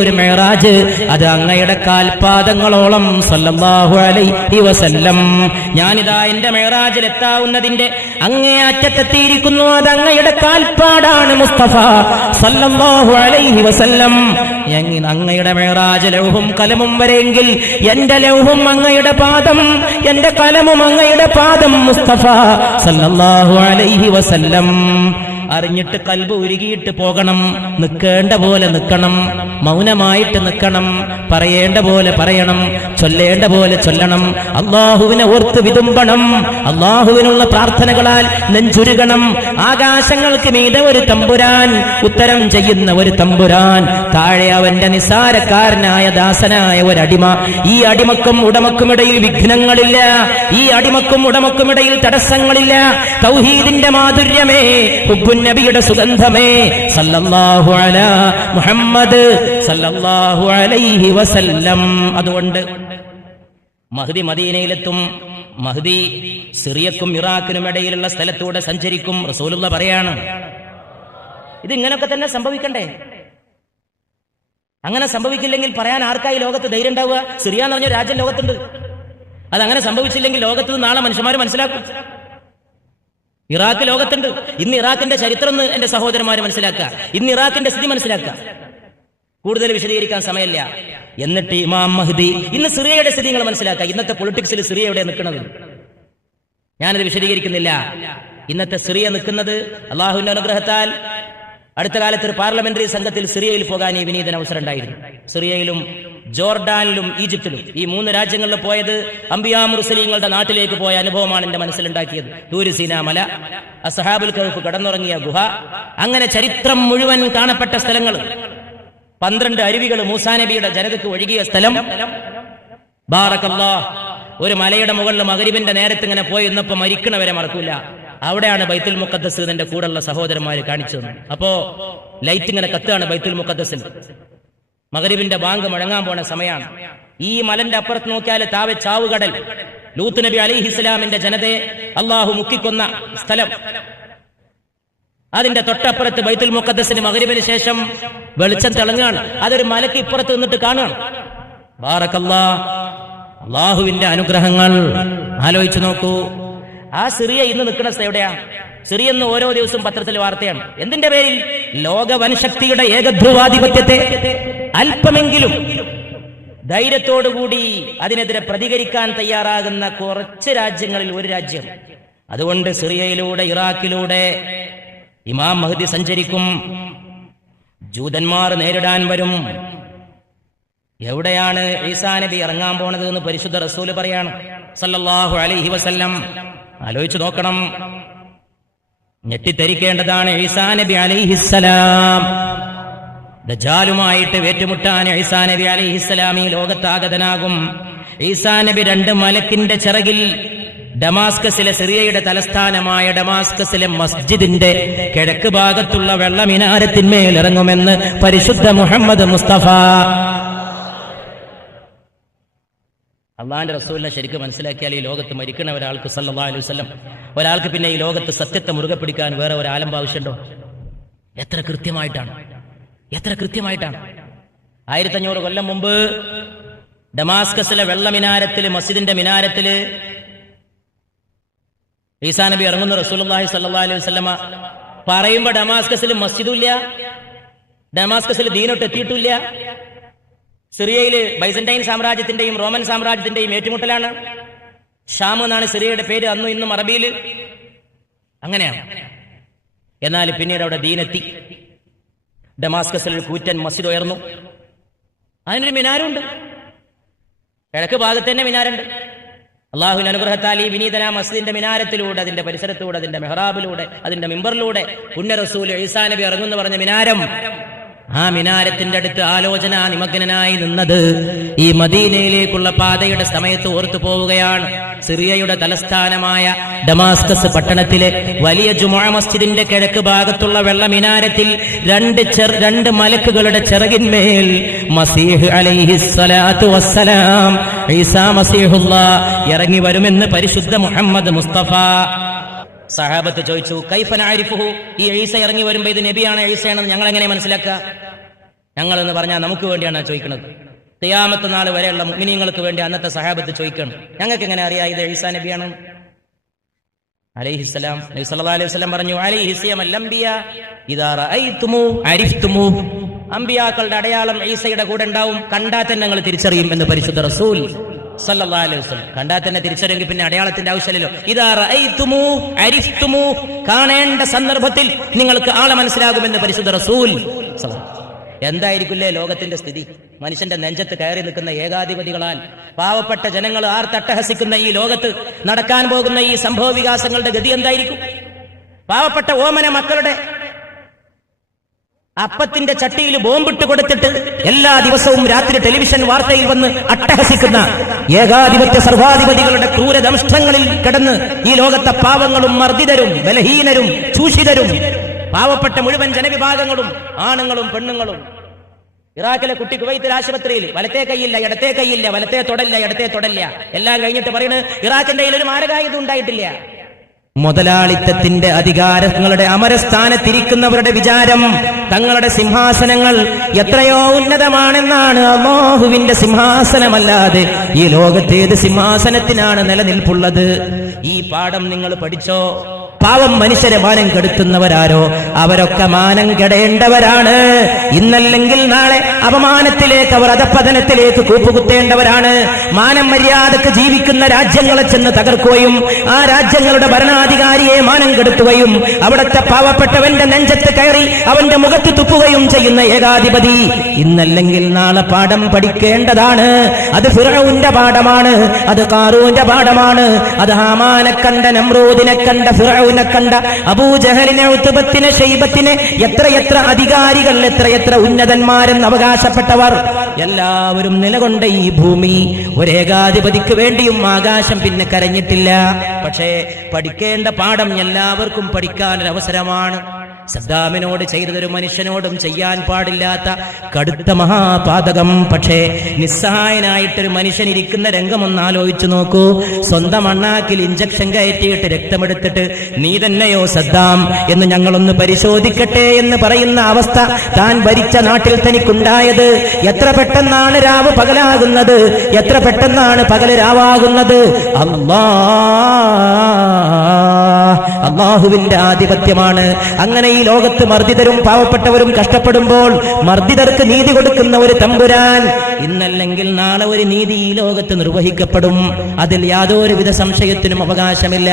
ഒരു മെഹറാജ്, അത് അങ്ങയുടെ കാൽപാദങ്ങളോളം സല്ലല്ലാഹു അലൈഹി വസല്ലം. ഞാനിതാ എന്റെ മെഹറാജിൽ എത്താവുന്നതിന്റെ അങ്ങേയറ്റത്തെത്തിയിരിക്കുന്നു. അത് അങ്ങയുടെ കാൽപ്പാടാണ് മുസ്തഫ സല്ലല്ലാഹു അലൈഹി വസല്ലം. അങ്ങയുടെ മെഹറാജ് ലൗഹും കലമും വരെയെങ്കിൽ എന്റെ ലൗഹും അങ്ങയുടെ പാദം, എന്റെ കലമും അങ്ങയുടെ പാദം മുസ്തഫ സല്ലല്ലാഹു അലൈഹി വസല്ലം. അറിഞ്ഞിട്ട് കൽബ് ഉരുകിയിട്ട് പോകണം. നിൽക്കേണ്ട പോലെ നിൽക്കണം, മൗനമായിട്ട് നിൽക്കണം, പറയേണ്ട പോലെ പറയണം, ചൊല്ലേണ്ട പോലെ ചൊല്ലണം, അള്ളാഹുവിനെ ഓർത്ത് വിതുമ്പണം, അള്ളാഹുവിനുള്ള പ്രാർത്ഥനകളാൽ നെഞ്ചുരുകണം. ആകാശങ്ങൾക്ക് മീതെ ഒരു തമ്പുരാൻ, ഉത്തരം ചെയ്യുന്ന ഒരു തമ്പുരാൻ, താഴെ അവന്റെ നിസ്സാരക്കാരനായ ദാസനായ ഒരടിമ. ഈ അടിമക്കും ഉടമക്കുമിടയിൽ വിഘ്നങ്ങളില്ല, ഈ അടിമക്കും ഉടമക്കുമിടയിൽ തടസ്സങ്ങളില്ല. തൗഹീദിന്റെ മാധുര്യമേ, നബിയുടെ സുഗന്ധമേ, സല്ലല്ലാഹു അലാ മുഹമ്മദ് സല്ലല്ലാഹു അലൈഹി വസല്ലം. അതുകൊണ്ട് മഹ്ദി മദീനയിലെത്തും. മഹ്ദി സിറിയക്കും ഇറാഖിനും ഇടയിലുള്ള സ്ഥലത്തൂടെ സഞ്ചരിക്കും. റസൂലുള്ള പറയാണ്, ഇതിങ്ങനൊക്കെ തന്നെ സംഭവിക്കണ്ടേ? അങ്ങനെ സംഭവിക്കില്ലെങ്കിൽ പറയാൻ ആർക്കായി ലോകത്ത് ധൈര്യം ഉണ്ടാവുക? സിറിയ എന്ന് പറഞ്ഞ രാജ്യം ലോകത്തുണ്ട്. അതങ്ങനെ സംഭവിച്ചില്ലെങ്കിൽ ലോകത്ത് നാളെ മനുഷ്യന്മാർ മനസ്സിലാക്കും. ഇറാഖ് ലോകത്തുണ്ട്. ഇന്ന് ഇറാഖിന്റെ ചരിത്രം എന്ന് എന്റെ സഹോദരന്മാര് മനസ്സിലാക്കുക. ഇന്ന് ഇറാഖിന്റെ സ്ഥിതി മനസ്സിലാക്കുക. കൂടുതൽ വിശദീകരിക്കാൻ സമയമില്ല. എന്നിട്ട് ഇമാം മഹ്ദി, ഇന്ന് സിറിയയുടെ സ്ഥിതി നിങ്ങൾ മനസ്സിലാക്കുക. ഇന്നത്തെ പൊളിറ്റിക്സിൽ സിറിയ എവിടെ നിൽക്കുന്നത്? ഞാനത് വിശദീകരിക്കുന്നില്ല. ഇന്നത്തെ സിറിയ നിൽക്കുന്നത് അള്ളാഹുവിന്റെ അനുഗ്രഹത്താൽ അടുത്ത കാലത്ത് ഒരു പാർലമെന്ററി സംഘത്തിൽ സിറിയയിൽ പോകാൻ ഈ വിനീതന അവസരം ഉണ്ടായിരുന്നു. സിറിയയിലും ജോർഡാനിലും ഈജിപ്തിലും ഈ 3 രാജ്യങ്ങളിൽ പോയത് അംബിയാ മുർസലീങ്ങളുടെ നാട്ടിലേക്ക് പോയ അനുഭവമാണ് എന്റെ മനസ്സിലുണ്ടാക്കിയത്. തൂര് സീനാ മല, അസ്ഹാബുൽ കഹ്ഫ് കടന്നുറങ്ങിയ ഗുഹ, അങ്ങനെ ചരിത്രം മുഴുവൻ കാണപ്പെട്ട സ്ഥലങ്ങൾ, 12 അരുവികൾ മൂസാ നബിയുടെ ജനതയ്ക്ക് ഒഴുകിയ സ്ഥലം. ബാറക്കല്ലാഹ്. ഒരു മലയുടെ മുകളിൽ മഗ്രിബിന്റെ നേരത്ത് ഇങ്ങനെ പോയി ഇന്നപ്പോ മരിക്കണവരെ മറക്കൂല. അവിടെയാണ് ബൈത്തുൽ മുഖദ്ദസ് എന്റെ കൂടെയുള്ള സഹോദരന്മാര് കാണിച്ചു തന്നു. അപ്പോ ലൈറ്റ് ഇങ്ങനെ കത്തുകയാണ് ബൈത്തുൽ മുഖദ്ദസിൽ. മഗ്രിബിന്റെ ബാങ്ക് മുഴങ്ങാൻ പോണ സമയമാണ്. ഈ മലന്റെ അപ്പുറത്ത് നോക്കിയാൽ താവെ ചാവുകടൽ, ലൂത്ത് നബി അലൈഹിസ്സലാമിന്റെ ജനതയെ അള്ളാഹു മുക്കിക്കൊന്ന സ്ഥലം. അതിന്റെ തൊട്ടപ്പുറത്ത് ബൈത്തുൽ മുഖദ്ദസിന് മഗ്രിബിന് ശേഷം വെളിച്ചം തിളങ്ങുകയാണ്. അതൊരു മലക്ക് ഇപ്പുറത്ത് നിന്നിട്ട് കാണുകയാണ്. ബാറക്കല്ലാഹ്. അള്ളാഹുവിന്റെ അനുഗ്രഹങ്ങൾ ആലോചിച്ചു നോക്കൂ. ആ സിറിയ ഇന്ന് നിൽക്കുന്ന എവിടെയാ? സിറിയ എന്ന് ഓരോ ദിവസവും പത്രത്തിൽ വാർത്തയാണ്. എന്തിന്റെ പേരിൽ? ലോക വൻശക്തിയുടെ ഏകധ്രുവാധിപത്യത്തെ അല്പമെങ്കിലും ധൈര്യത്തോടുകൂടി അതിനെതിരെ പ്രതികരിക്കാൻ തയ്യാറാകുന്ന കുറച്ച് രാജ്യങ്ങളിൽ ഒരു രാജ്യം. അതുകൊണ്ട് സിറിയയിലൂടെ ഇറാഖിലൂടെ ഇമാം മഹ്ദി സഞ്ചരിക്കും. ജൂതന്മാർ നേരിടാൻ വരും. എവിടെയാണ് ഈസാ നബി ഇറങ്ങാൻ പോണത് എന്ന് പരിശുദ്ധ റസൂല് പറയാണ് സല്ലല്ലാഹു അലൈഹി വസല്ലം. ആലോചിച്ചു നോക്കണം. ഞെട്ടിത്തരിക്കേണ്ടതാണ്. ഈസാ നബി അലൈഹിസ്സലാം ദജ്ജാലുമായിട്ട് ഏറ്റുമുട്ടാൻ ഈസാ നബി അലൈഹിസ്സലാം ഈ ലോകത്താഗതനാകും. ഈസാ നബി 2 മലക്കിന്റെ ചിറകിൽ ഡമാസ്കസിലെ സിറിയയുടെ തലസ്ഥാനമായ ഡമാസ്കസിലെ മസ്ജിദിന്റെ കിഴക്ക് ഭാഗത്തുള്ള വെള്ളമിനാരത്തിന്മേൽ ഇറങ്ങുമെന്ന് പരിശുദ്ധ മുഹമ്മദ് മുസ്തഫ. അള്ളാന്റെ റസൂലിനെ ശരിക്കും മനസ്സിലാക്കിയാൽ ഈ ലോകത്ത് മരിക്കുന്ന ഒരാൾക്ക് സല്ലല്ലാഹു അലൈഹി വസല്ലം, ഒരാൾക്ക് പിന്നെ ഈ ലോകത്ത് സത്യത്തെ മുറുകെ പിടിക്കാൻ വേറെ ഒരു ആലംബ ആവശ്യമുണ്ടോ? എത്ര കൃത്യമായിട്ടാണ്, എത്ര കൃത്യമായിട്ടാണ്. 1500 കൊല്ലം മുമ്പ് ഡമാസ്കസിലെ വെള്ളമിനാരത്തില്, മസ്ജിദിന്റെ മിനാരത്തില് ഈസാ നബി ഇറങ്ങുന്ന റസൂലുള്ളാഹി സ്വല്ലല്ലാഹു അലൈഹി വസല്ലമ പറയുമ്പോ ഡമാസ്കസിൽ മസ്ജിദുമില്ല, ഡമാസ്കസിൽ ദീനൊട്ട് എത്തിയിട്ടില്ല. സിറിയയില് ബൈസന്റൈൻ സാമ്രാജ്യത്തിന്റെയും റോമൻ സാമ്രാജ്യത്തിന്റെയും ഏറ്റുമുട്ടലാണ്. ഷാം എന്നാണ് സിറിയയുടെ പേര് അന്നും ഇന്നും അറബിയിൽ. അങ്ങനെയാണ്. എന്നാൽ പിന്നീട് അവിടെ ദീനെത്തി. ഡമാസ്കസിൽ ഒരു കൂറ്റൻ മസ്ജിദ് ഉയർന്നു. അതിനൊരു മിനാരുണ്ട്. കിഴക്ക് ഭാഗത്ത് തന്നെ മിനാരുണ്ട്. അള്ളാഹുവിന്റെ അനുഗ്രഹത്താൽ ഈ വിനീതന മസ്ജിദിന്റെ മിനാരത്തിലൂടെ, അതിന്റെ പരിസരത്തൂടെ, അതിന്റെ മെഹ്റാബിലൂടെ, അതിന്റെ മിമ്പറിലൂടെ പുണ്യ റസൂൽ ഈസാ നബി ഇറങ്ങുന്നു പറഞ്ഞ മിനാരം, ആ മിനാരത്തിന്റെ അടുത്ത് ആലോചന നിമഗ്നനായി നിന്നത് ഈ മദീനയിലേക്കുള്ള പാതയുടെ സമയത്ത് ഓർത്തു പോവുകയാണ്. സിറിയയുടെ തലസ്ഥാനമായ ഡമാസ്കസ് പട്ടണത്തിലെ വലിയ ജുമുഅ മസ്ജിദിന്റെ കിഴക്ക് ഭാഗത്തുള്ള വെള്ള മിനാരത്തിൽ 2 മലക്കുകളുടെ ചിറകിന്മേൽ മസീഹ് അലൈഹിസ്സലാത്തു വസ്സലാം, ഈസാ മസീഹുല്ലാഹ് ഇറങ്ങി വരുമെന്ന് പരിശുദ്ധ മുഹമ്മദ് മുസ്തഫ. സഹാബത്ത് ചോദിച്ചു, കൈഫ നഅരിഫുഹു, ഈ ഈസ ഇറങ്ങി വരുമ്പോ ഇത് നബിയാണ് ഈസയാണെന്ന് ഞങ്ങൾ എങ്ങനെ മനസ്സിലാക്കുക? ഞങ്ങൾ എന്ന് പറഞ്ഞാൽ നമുക്ക് വേണ്ടിയാണ് ചോദിക്കുന്നത്. ഖിയാമത്ത് നാൾ വരെയുള്ള മുഅ്മിനീങ്ങൾക്ക് വേണ്ടി അന്നത്തെ സഹാബത്ത് ചോദിക്കണം, ഞങ്ങൾക്ക് എങ്ങനെ അറിയാം ഇത് ഈസാ നബിയാണ്? അലൈഹിസ്സലാം. നബി സല്ലല്ലാഹു അലൈഹി വസല്ലം പറഞ്ഞു, അലൈഹിസ്സലാമൽ അംബിയാ ഇദാ റഅയ്തുമു അരിഫ്തുമു, അംബിയാക്കളുടെ അടയാളം ഈസയുടെ കൂടെ ഉണ്ടാവും, കണ്ടാൽ തന്നെ ഞങ്ങൾ തിരിച്ചറിയും എന്ന് പരിശുദ്ധ റസൂൽ സല്ലല്ലാഹു അലൈഹി വസല്ലം. കണ്ടാൽ തന്നെ തിരിച്ചറിയെങ്കിൽ പിന്നെ അടയാളത്തിന്റെ ആവശ്യമില്ലല്ലോ. ഇദാ റഅയ്തുമു അരിഫ്തുമു, കാണേണ്ട സന്ദർഭത്തിൽ നിങ്ങൾക്ക് ആളെ മനസ്സിലാകുമെന്ന് പരിശുദ്ധ റസൂൽ. എന്തായിരിക്കില്ലേ ലോകത്തിന്റെ സ്ഥിതി? മനുഷ്യന്റെ നെഞ്ചത്ത് കയറി നിൽക്കുന്ന ഏകാധിപതികളാൽ പാവപ്പെട്ട ജനങ്ങൾ ആർത്തട്ടഹസിക്കുന്ന ഈ ലോകത്ത് നടക്കാൻ പോകുന്ന ഈ സംഭവ വികാസങ്ങളുടെ ഗതി എന്തായിരിക്കും? പാവപ്പെട്ട ഓമന മക്കളുടെ അപ്പത്തിന്റെ ചട്ടിയിൽ ബോംബിട്ട് കൊടുത്തിട്ട് എല്ലാ ദിവസവും രാത്രി ടെലിവിഷൻ വാർത്തയിൽ വന്ന് അട്ടഹസിക്കുന്ന ഏകാധിപത്യ സർവാധിപതികളുടെ ക്രൂരദംഷ്ടങ്ങളിൽ കിടന്ന് ഈ ലോകത്തെ പാവങ്ങളും മർദ്ദിതരും ബലഹീനരും ചൂഷിതരും പാവപ്പെട്ട മുഴുവൻ ജനവിഭാഗങ്ങളും ആണുങ്ങളും പെണ്ണുങ്ങളും. ഇറാഖിലെ കുട്ടി കുവൈത്തിൽ ആശുപത്രിയിൽ വലത്തേ കൈയില്ല, ഇടത്തേ കൈയില്ല, വലത്തേ തൊടല്ല, ഇടത്തേ തൊടല്ല, എല്ലാം കഴിഞ്ഞിട്ട് പറയുന്നത് ഇറാഖിന്റെ കയ്യിൽ ഒരു മാരകായുധം ഉണ്ടായിട്ടില്ല. മുതലാളിത്തത്തിന്റെ അധികാരങ്ങളുടെ അമരസ്ഥാനത്തിരിക്കുന്നവരുടെ വിചാരം തങ്ങളുടെ സിംഹാസനങ്ങൾ എത്രയോ ഉന്നതമാണെന്നാണ്. അല്ലാഹുവിന്റെ സിംഹാസനമല്ലാതെ ഈ ലോകത്തേത് സിംഹാസനത്തിനാണ് നിലനിൽപ്പുള്ളത്? ഈ പാഠം നിങ്ങൾ പഠിച്ചോ? പാവം മനുഷ്യരെ മാനം കെടുത്തുന്നവരാരോ അവരൊക്കെ മാനം കെടേണ്ടവരാണ്. ഇന്നല്ലെങ്കിൽ നാളെ അപമാനത്തിലേക്ക്, അവർ അധപ്പതനത്തിലേക്ക് കൂപ്പുകുത്തേണ്ടവരാണ്. മാനം മര്യാദക്ക് ജീവിക്കുന്ന രാജ്യങ്ങളെ ചെന്ന് തകർക്കുകയും ആ രാജ്യങ്ങളുടെ ഭരണാധികാരിയെ മാനം കെടുത്തുകയും അവിടുത്തെ പാവപ്പെട്ടവന്റെ നെഞ്ചത്ത് കയറി അവന്റെ മുഖത്ത് തുപ്പുകയും ചെയ്യുന്ന ഏകാധിപതി ഇന്നല്ലെങ്കിൽ നാളെ പാഠം പഠിക്കേണ്ടതാണ്. അത് ഫിർഔന്റെ പാഠമാണ്, അത് ഖാറൂന്റെ പാഠമാണ്, അത് ഹാമാനെ കണ്ട, നമ്രൂദിനെ കണ്ട, ഫിർഔനെ കണ്ട, അബൂജഹലിനെ, ഉത്ബത്തിനെ, ശൈബത്തിനെ, എത്രയെത്ര അധികാരികൾ, എത്രയെത്ര ഉന്നതന്മാരെന്ന് അവകാശപ്പെട്ടവർ എല്ലാവരും നിലകൊണ്ട ഈ ഭൂമി ഒരേകാധിപതിക്ക് വേണ്ടിയും ആകാശം പിന്നെ കരഞ്ഞിട്ടില്ല. പക്ഷേ പഠിക്കേണ്ട പാഠം എല്ലാവർക്കും പഠിക്കാനൊരവസരമാണ്. സദ്ദാമിനോട് ചെയ്തതൊരു മനുഷ്യനോടും ചെയ്യാൻ പാടില്ലാത്ത കടുത്ത മഹാപാതകം. പക്ഷേ നിസ്സഹായനായിട്ടൊരു മനുഷ്യൻ ഇരിക്കുന്ന രംഗം ഒന്ന് ആലോചിച്ചു നോക്കൂ. സ്വന്തം അണ്ണാക്കിൽ ഇഞ്ചക്ഷൻ കയറ്റിയിട്ട് രക്തമെടുത്തിട്ട് നീ തന്നെയോ സദ്ദാം എന്ന് ഞങ്ങളൊന്ന് പരിശോധിക്കട്ടെ എന്ന് പറയുന്ന അവസ്ഥ താൻ ഭരിച്ച നാട്ടിൽ തനിക്കുണ്ടായത്. എത്ര പെട്ടെന്നാണ് രാവ് പകലാകുന്നത്, എത്ര പെട്ടെന്നാണ് പകല് രാവാകുന്നത്. അല്ലാഹുവിന്റെ ആധിപത്യമാണ്. അങ്ങനെ ഈ ലോകത്ത് മർദ്ദിതരും പാവപ്പെട്ടവരും കഷ്ടപ്പെടുമ്പോൾ മർദ്ദിതർക്ക് നീതി കൊടുക്കുന്ന ഒരു തമ്പുരാൻ. ഇന്നല്ലെങ്കിൽ നാളെ ഒരു നീതി ഈ ലോകത്ത് നിർവഹിക്കപ്പെടും. അതിൽ യാതൊരുവിധ സംശയത്തിനും അവകാശമില്ല.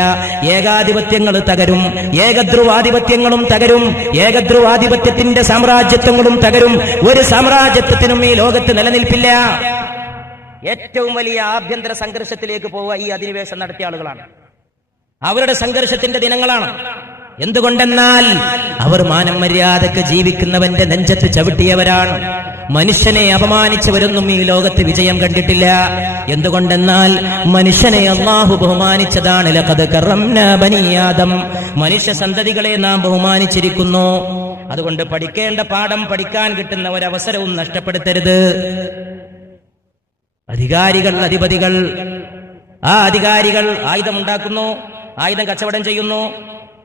ഏകാധിപത്യങ്ങൾ തകരും, ഏകധ്രുവാധിപത്യങ്ങളും തകരും, ഏകധ്രുവാധിപത്യത്തിന്റെ സാമ്രാജ്യത്വങ്ങളും തകരും. ഒരു സാമ്രാജ്യത്വത്തിനും ഈ ലോകത്ത് നിലനിൽപ്പില്ല. ഏറ്റവും വലിയ ആഭ്യന്തര സംഘർഷത്തിലേക്ക് പോവുക ഈ അധിനിവേശം നടത്തിയ ആളുകളാണ്. അവരുടെ സംഘർഷത്തിന്റെ ദിനങ്ങളാണ്. എന്തുകൊണ്ടെന്നാൽ അവർ മാനം മര്യാദക്ക് ജീവിക്കുന്നവന്റെ നെഞ്ചത്ത് ചവിട്ടിയവരാണ്. മനുഷ്യനെ അപമാനിച്ചവരൊന്നും ഈ ലോകത്ത് വിജയം കണ്ടിട്ടില്ല. എന്തുകൊണ്ടെന്നാൽ മനുഷ്യനെ അല്ലാഹു ബഹുമാനിച്ചതാണ്. ലഖദ് കറംനാ ബനീ ആദം, മനുഷ്യ സന്തതികളെ നാം ബഹുമാനിച്ചിരിക്കുന്നു. അതുകൊണ്ട് പഠിക്കേണ്ട പാഠം പഠിക്കാൻ കിട്ടുന്ന ഒരവസരവും നഷ്ടപ്പെടുത്തരുത്. അധികാരികൾ, അധിപതികൾ, ആ അധികാരികൾ ആയുധമുണ്ടാക്കുന്നു, ആയുധം കച്ചവടം ചെയ്യുന്നു,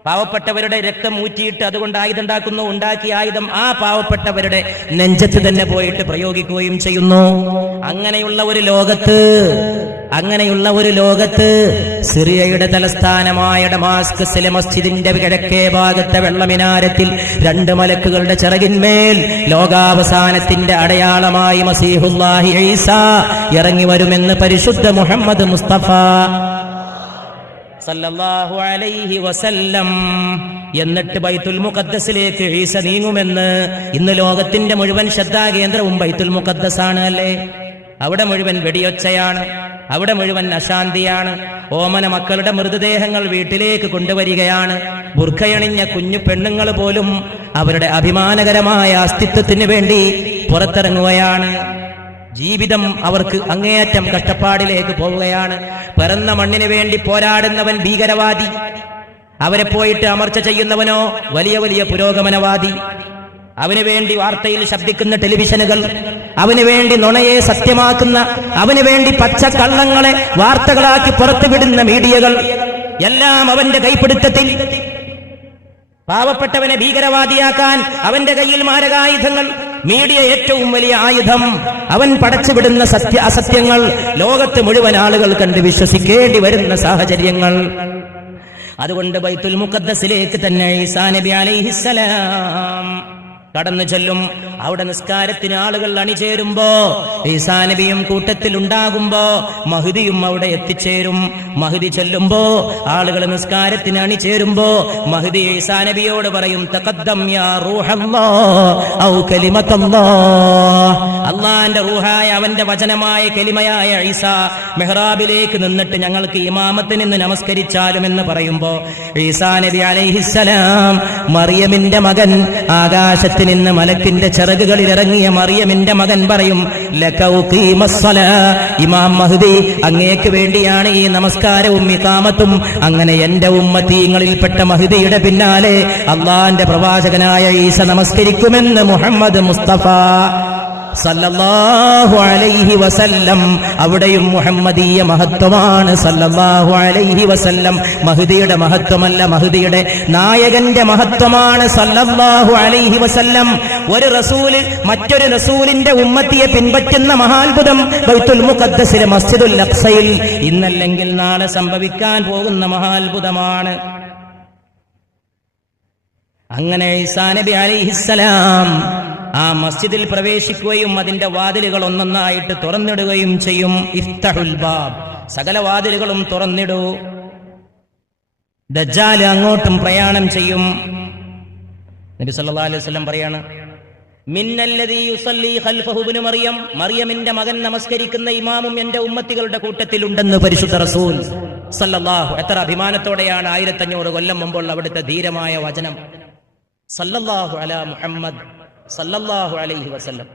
പാവപ്പെട്ടവരുടെ രക്തം ഊറ്റിയിട്ട് അതുകൊണ്ട് ആയുധം ഉണ്ടാക്കുന്നു. ഉണ്ടാക്കിയ ആയുധം ആ പാവപ്പെട്ടവരുടെ നെഞ്ചത്ത് തന്നെ പോയിട്ട് പ്രയോഗിക്കുകയും ചെയ്യുന്നു. അങ്ങനെയുള്ള ഒരു ലോകത്ത് സിറിയയുടെ തലസ്ഥാനമായ ഡമാസ്കസിലെ മസ്ജിദിന്റെ കിഴക്കേ ഭാഗത്തെ വെള്ളമിനാരത്തിൽ 2 മലക്കുകളുടെ ചിറകിന്മേൽ ലോകാവസാനത്തിന്റെ അടയാളമായി മസീഹുല്ലാഹി ഈസ ഇറങ്ങി വരുമെന്ന് പരിശുദ്ധ മുഹമ്മദ് മുസ്തഫ സല്ലല്ലാഹു അലൈഹി വസല്ലം. എന്നിട്ട് ബൈത്തുൽ മുഖദ്ദസിലേക്ക് ഈസ നീങ്ങുമെന്ന്. ഇന്ന് ലോകത്തിന്റെ മുഴുവൻ ശ്രദ്ധാകേന്ദ്രവും ബൈത്തുൽ മുഖദ്ദസാണ്, അല്ലേ? അവിടെ മുഴുവൻ വെടിയൊച്ചയാണ്, അവിടെ മുഴുവൻ അശാന്തിയാണ്. ഓമന മക്കളുടെ മൃതദേഹങ്ങൾ വീട്ടിലേക്ക് കൊണ്ടുവരികയാണ്. ബുർഖയണിഞ്ഞ കുഞ്ഞു പെണ്ണുങ്ങൾ പോലും അവരുടെ അഭിമാനകരമായ അസ്തിത്വത്തിന് വേണ്ടി പുറത്തിറങ്ങുകയാണ്. ജീവിതം അവർക്ക് അങ്ങേയറ്റം കഷ്ടപ്പാടിലേക്ക് പോവുകയാണ്. പിറന്ന മണ്ണിന് വേണ്ടി പോരാടുന്നവൻ ഭീകരവാദി, അവരെ പോയിട്ട് അമർച്ച ചെയ്യുന്നവനോ വലിയ വലിയ പുരോഗമനവാദി. അവന് വേണ്ടി വാർത്തയിൽ ശബ്ദിക്കുന്ന ടെലിവിഷനുകൾ, അവന് വേണ്ടി നുണയെ സത്യമാക്കുന്ന, അവന് വേണ്ടി പച്ചക്കള്ളങ്ങളെ വാർത്തകളാക്കി പുറത്തുവിടുന്ന മീഡിയകൾ എല്ലാം അവന്റെ കൈപ്പിടുത്തത്തിൽ. പാവപ്പെട്ടവനെ ഭീകരവാദിയാക്കാൻ അവന്റെ കയ്യിൽ മാരകായുധങ്ങൾ. മീഡിയ ഏറ്റവും വലിയ ആയുധം. അവൻ പടച്ചുവിടുന്ന അസത്യങ്ങൾ ലോകത്ത് മുഴുവൻ ആളുകൾ കണ്ട് വിശ്വസിക്കേണ്ടി വരുന്ന സാഹചര്യങ്ങൾ. അതുകൊണ്ട് ബൈത്തുൽ മുഖദ്ദസിലേക്ക് തന്നെ ഈസാ നബി അലൈഹിസ്സലാം കടന്നു ചെല്ലും. അവിടെ നിസ്കാരത്തിന് ആളുകൾ അണിചേരുമ്പോ, ഈസാ നബിയും കൂട്ടത്തിൽ ഉണ്ടാകുമ്പോ മഹ്ദിയും അവിടെ എത്തിച്ചേരും. മഹ്ദി ചെല്ലുമ്പോ, ആളുകൾ നിസ്കാരത്തിന് അണിചേരുമ്പോ മഹ്ദി ഈസാ നബിയോട് പറയും, തഖദ്ദം യാ റൂഹല്ലാഹ് ഔ കലിമത്തല്ലാഹ്. അല്ലാഹുവിന്റെ റൂഹായ, അവന്റെ വചനമായ കലിമയായ ഈസാ മെഹ്റാബിലേക്ക് നിന്നിട്ട് ഞങ്ങൾക്ക് ഇമാമത്തിന് നിന്ന് നമസ്കരിച്ചാലും എന്ന് പറയുമ്പോ ഈസാ നബി അലൈഹിസ്സലാം, മറിയമിന്റെ മകൻ, ആകാശത്തിൽ നിന്ന് മലക്കിന്റെ ചിറകുകളിൽ ഇറങ്ങിയ മറിയമിന്റെ മകൻ പറയും, ഇമാം മഹ്ദി, അങ്ങേക്ക് വേണ്ടിയാണ് ഈ നമസ്കാരവും ഇഖാമത്തും. അങ്ങനെ എന്റെ ഉമ്മത്തീങ്ങളിൽപ്പെട്ട മഹ്ദിയുടെ പിന്നാലെ അള്ളാന്റെ പ്രവാചകനായ ഈസ നമസ്കരിക്കുമെന്ന് മുഹമ്മദ് മുസ്തഫ സല്ലല്ലാഹു അലൈഹി വസല്ലം. അവിടെയും മുഹമ്മദീയ മഹത്വമാണ്. സല്ലല്ലാഹു അലൈഹി വസല്ലം മഹ്ദിയുടെ മഹത്വമല്ല, മഹ്ദിയുടെ നായകന്റെ മഹത്വമാണ്. സല്ലല്ലാഹു അലൈഹി വസല്ലം. ഒരു റസൂല് മറ്റൊരു റസൂലിന്റെ ഉമ്മത്തിയെ പിൻപറ്റുന്ന മഹാത്ഭുതം ബൈത്തുൽ മുഖദ്ദസിലെ മസ്ജിദുൽ അഖ്സയിൽ ഇന്നല്ലെങ്കിൽ നാളെ സംഭവിക്കാൻ പോകുന്ന മഹാത്ഭുതമാണ്. അങ്ങനെ ഈസാ നബി അലൈഹിസ്സലാം ആ മസ്ജിദിൽ പ്രവേശിക്കുകയും അതിന്റെ വാതിലുകൾ ഒന്നൊന്നായിട്ട് തുറന്നിടുകയും ചെയ്യും. ഇഫ്തഹുൽ ബാബ്, സകല വാതിലുകളും തുറന്നിടൂ. ദജ്ജാൽ അങ്ങോട്ടും പ്രയാണം ചെയ്യും. നബി സല്ലല്ലാഹു അലൈഹി വസല്ലം പറയാണ്, മിന്നല്ലദീ യുസല്ലി ഖൽഫഹു ഇബ്നു മറിയം, മറിയമിന്റെ മകൻ നമസ്കരിക്കുന്ന ഇമാമും എന്റെ ഉമ്മത്തികളുടെ കൂട്ടത്തിലുണ്ടെന്ന് പരിശുദ്ധ റസൂൽ സല്ലല്ലാഹു. എത്ര അഭിമാനത്തോടെയാണ് 1500 കൊല്ലം മുമ്പുള്ള അവിടുത്തെ ധീരമായ വചനം. സല്ലല്ലാഹു അലാ മുഹമ്മദ് സല്ലല്ലാഹു അലൈഹി വസല്ലം,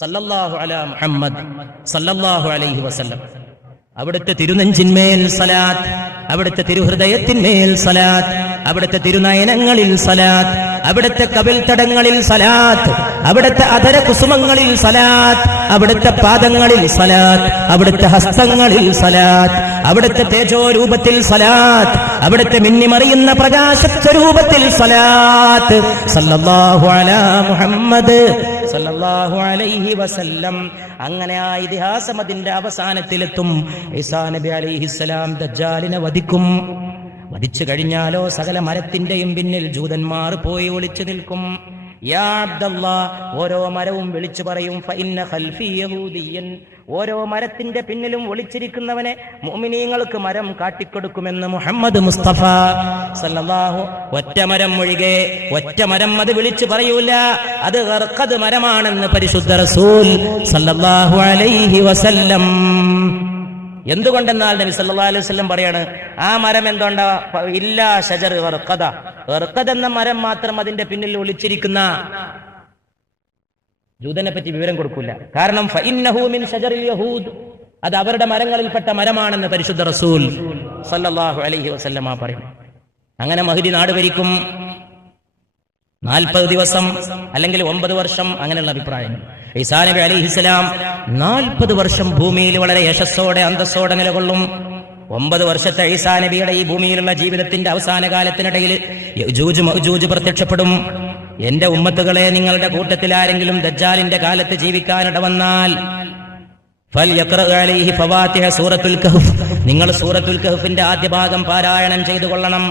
സല്ലല്ലാഹു അലാ മുഹമ്മദ് സല്ലല്ലാഹു അലൈഹി വസല്ലം. അവിടുത്തെ തിരുനെഞ്ചിന്മേൽ സലാത്ത്, അവിടുത്തെ തിരുഹൃദയത്തിന്മേൽ സലാത്ത്, അവിടുത്തെ തിരുനയനങ്ങളിൽ സലാത്ത്, അവിടുത്തെ കവിൾത്തടങ്ങളിൽ സലാത്ത്, അവിടുത്തെ അധര കുസുമങ്ങളിൽ സലാത്ത്, അവിടുത്തെ പാദങ്ങളിൽ സലാത്ത്, അവിടുത്തെ ഹസ്തങ്ങളിൽ സലാത്ത്, അവിടുത്തെ തേജോരൂപത്തിൽ സലാത്ത്, അവിടുത്തെ മിന്നിമറിയുന്ന പ്രകാശസ്വരൂപത്തിൽ സലാത്ത്. സല്ലല്ലാഹു അലാ മുഹമ്മദ് സല്ലല്ലാഹു അലൈഹി വസല്ലം. അങ്ങനെ ആ ഇതിഹാസം അതിന്റെ അവസാനത്തിലെത്തും. ഈസാ നബി അലൈഹിസ്സലാം ദജ്ജാലിനെ വധിക്കും. വധിച്ചു കഴിഞ്ഞാലോ സകല മരത്തിന്റെയും പിന്നിൽ ജൂതന്മാർ പോയി ഒളിച്ചു നിൽക്കും. യാ അബ്ദല്ലാ, ഓരോ മരവും വിളിച്ചു പറയും, ഫഇന്ന ഖൽഫി യഹൂദിയൻ, ഓരോ മരത്തിന്റെ പിന്നിലും ഒളിച്ചിരിക്കുന്നവനെ മുഅ്മിനീങ്ങൾക്ക് മരം കാട്ടിക്കൊടുക്കുമെന്ന് മുഹമ്മദ് മുസ്തഫ സല്ലല്ലാഹു. ഒറ്റ മരം ഒഴികെ ഒറ്റ മരം അത് വിളിച്ചു പറയൂല, അത് ഗർഖദ് മരമാണെന്ന് പരിശുദ്ധ റസൂൽ സല്ലല്ലാഹു അലൈഹി വസല്ലം. എന്തുകൊണ്ടെന്നാൽ നബി സല്ലല്ലാഹു അലൈഹി വസല്ലം പറയാണ്, ആ മരം എന്തുകൊണ്ടാ? ഇല്ലാ ഷജർ ഗർഖദ, ഗർഖദ് എന്ന മരം മാത്രം അതിന്റെ പിന്നിൽ ഒളിച്ചിരിക്കുന്ന ജൂതനെ പറ്റി വിവരം കൊടുക്കില്ല. കാരണം ഫഇന്നഹു മിൻ ഷജറിൽ യഹൂദ്, അത് അവരുടെ മരങ്ങളിൽപ്പെട്ട മരമാണെന്ന് പരിശുദ്ധ റസൂൽ സല്ലല്ലാഹു അലൈഹി വസല്ലം പറയുന്നു. അങ്ങനെ മഹ്ദി നാട് ഭരിക്കും 40 ദിവസം അല്ലെങ്കിൽ 9 വർഷം, അങ്ങനെയുള്ള അഭിപ്രായങ്ങൾ. ഈസാ നബി അലൈഹിസ്സലാം 40 വർഷം ഭൂമിയിൽ വളരെ യശസ്സോടെ അന്തസ്സോടെ നിലകൊള്ളും. 9 വർഷത്തെ ഈസാ നബിയുടെ ഈ ഭൂമിയിലുള്ള ജീവിതത്തിന്റെ അവസാന കാലത്തിനിടയിൽ യജൂജ് മഅജൂജ് പ്രത്യക്ഷപ്പെടും. എന്റെ ഉമ്മത്തുകളെ, നിങ്ങളുടെ കൂട്ടത്തിൽ ആരെങ്കിലും ദജ്ജാലിന്റെ കാലത്ത് ജീവിക്കാനിട വന്നാൽ നിങ്ങൾ സൂറത്തുൽ കഹ്ഫിന്റെ ആദ്യ ഭാഗം പാരായണം ചെയ്തു കൊള്ളണം.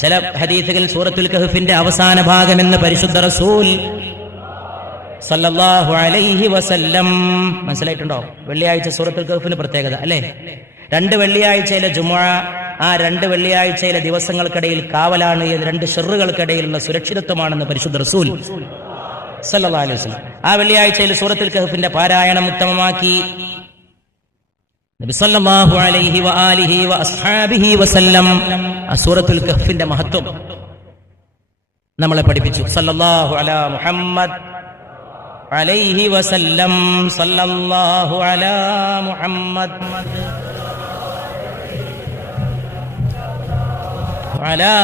ചില ഹദീസുകൾ സൂറത്തുൽ കഹ്ഫിന്റെ അവസാന ഭാഗം എന്ന് പരിശുദ്ധ റസൂൽ സല്ലല്ലാഹു അലൈഹി വസല്ലം. മനസ്സിലായിട്ടുണ്ടോ? വെള്ളിയാഴ്ച സൂറത്തുൽ കഹ്ഫിന് പ്രത്യേകത അല്ലേ? 2 വെള്ളിയാഴ്ചയിലെ ജുമുഅ, ആ 2 വെള്ളിയാഴ്ചയിലെ ദിവസങ്ങൾക്കിടയിൽ കാവലാണ്, 2 ഷെറുകൾക്കിടയിലുള്ള സുരക്ഷിതത്വമാണെന്ന് പരിശുദ്ധ റസൂൽ സല്ലല്ലാഹു അലൈഹി വസല്ലം. ആ വെള്ളിയാഴ്ചയിൽ സൂറത്തുൽ കഹ്ഫിന്റെ പാരായണം ഉത്തമമാക്കി നബി സല്ലല്ലാഹു അലൈഹി വആലിഹി വഅസ്ഹാബിഹി വസല്ലം ആ സൂറത്തുൽ കഹ്ഫിന്റെ മഹത്വം നമ്മളെ പഠിപ്പിച്ചു. സല്ലല്ലാഹു അലാ മുഹമ്മദ് അലൈഹി വസല്ലം, സല്ലല്ലാഹു അലാ മുഹമ്മദ് അലാ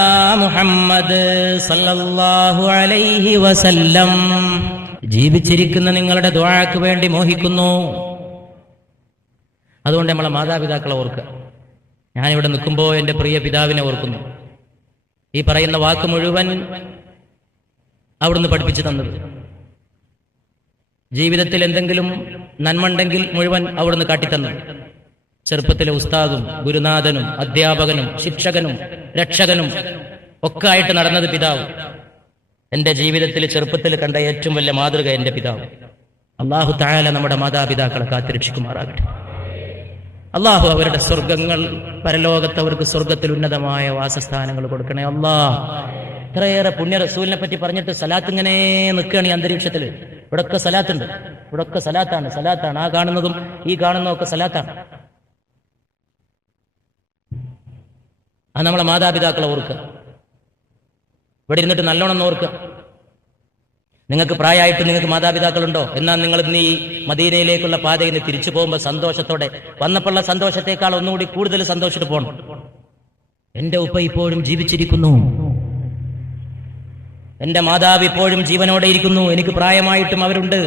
മുഹമ്മദ് സല്ലല്ലാഹു അലൈഹി വസല്ലം. ജീവിച്ചിരിക്കുന്ന നിങ്ങളുടെ ദുആക്ക് വേണ്ടി മോഹിക്കുന്നു. അതുകൊണ്ട് നമ്മളെ മാതാപിതാക്കളെ ഓർക്കുക. ഞാനിവിടെ നിൽക്കുമ്പോൾ എൻ്റെ പ്രിയ പിതാവിനെ ഓർക്കുന്നു. ഈ പറയുന്ന വാക്ക് മുഴുവൻ അവിടുന്ന് പഠിപ്പിച്ചു തന്നത്. ജീവിതത്തിൽ എന്തെങ്കിലും നന്മണ്ടെങ്കിൽ മുഴുവൻ അവിടുന്ന് കാട്ടിത്തന്നു. ചെറുപ്പത്തിലെ ഉസ്താദും ഗുരുനാഥനും അധ്യാപകനും ശിക്ഷകനും രക്ഷകനും ഒക്കെ ആയിട്ട് നടന്നത് പിതാവ്. എൻ്റെ ജീവിതത്തിൽ ചെറുപ്പത്തിൽ കണ്ട ഏറ്റവും വലിയ മാതൃക എൻ്റെ പിതാവ്. അല്ലാഹു തആല നമ്മുടെ മാതാപിതാക്കളെ കാത്തുരക്ഷിക്കുമാറാകട്ടെ. അല്ലാഹു അവരുടെ സ്വർഗങ്ങൾ, പരലോകത്ത് അവർക്ക് സ്വർഗത്തിൽ ഉന്നതമായ വാസസ്ഥാനങ്ങൾ കൊടുക്കണേ അല്ലാഹ്. ഇത്രയേറെ പുണ്യ റസൂലിനെ പറ്റി പറഞ്ഞിട്ട് സലാത്ത് ഇങ്ങനെ നിൽക്കുകയാണ് ഈ അന്തരീക്ഷത്തിൽ. ഇവിടൊക്കെ സലാത്തുണ്ട്, ഇവിടൊക്കെ സലാത്താണ്, സലാത്താണ്. ആ കാണുന്നതും ഈ കാണുന്നതൊക്കെ സലാത്താണ്. അത് നമ്മളെ മാതാപിതാക്കളെ ഓർക്കുക. ഇവിടെ ഇരുന്നിട്ട് നല്ലോണം ഓർക്കുക. നിങ്ങൾക്ക് പ്രായമായിട്ട് നിങ്ങൾക്ക് മാതാപിതാക്കളുണ്ടോ? എന്നാൽ നിങ്ങൾ ഇന്ന് ഈ മദീനയിലേക്കുള്ള പാതയിൽ നിന്ന് തിരിച്ചു പോകുമ്പോൾ സന്തോഷത്തോടെ, വന്നപ്പോഴുള്ള സന്തോഷത്തെക്കാൾ ഒന്നുകൂടി കൂടുതൽ സന്തോഷിച്ചിട്ട് പോകണം. എന്റെ ഉപ്പ ഇപ്പോഴും ജീവിച്ചിരിക്കുന്നു, എന്റെ മാതാവ് ഇപ്പോഴും ജീവനോടെ ഇരിക്കുന്നു, എനിക്ക് പ്രായമായിട്ടും അവരുണ്ട്.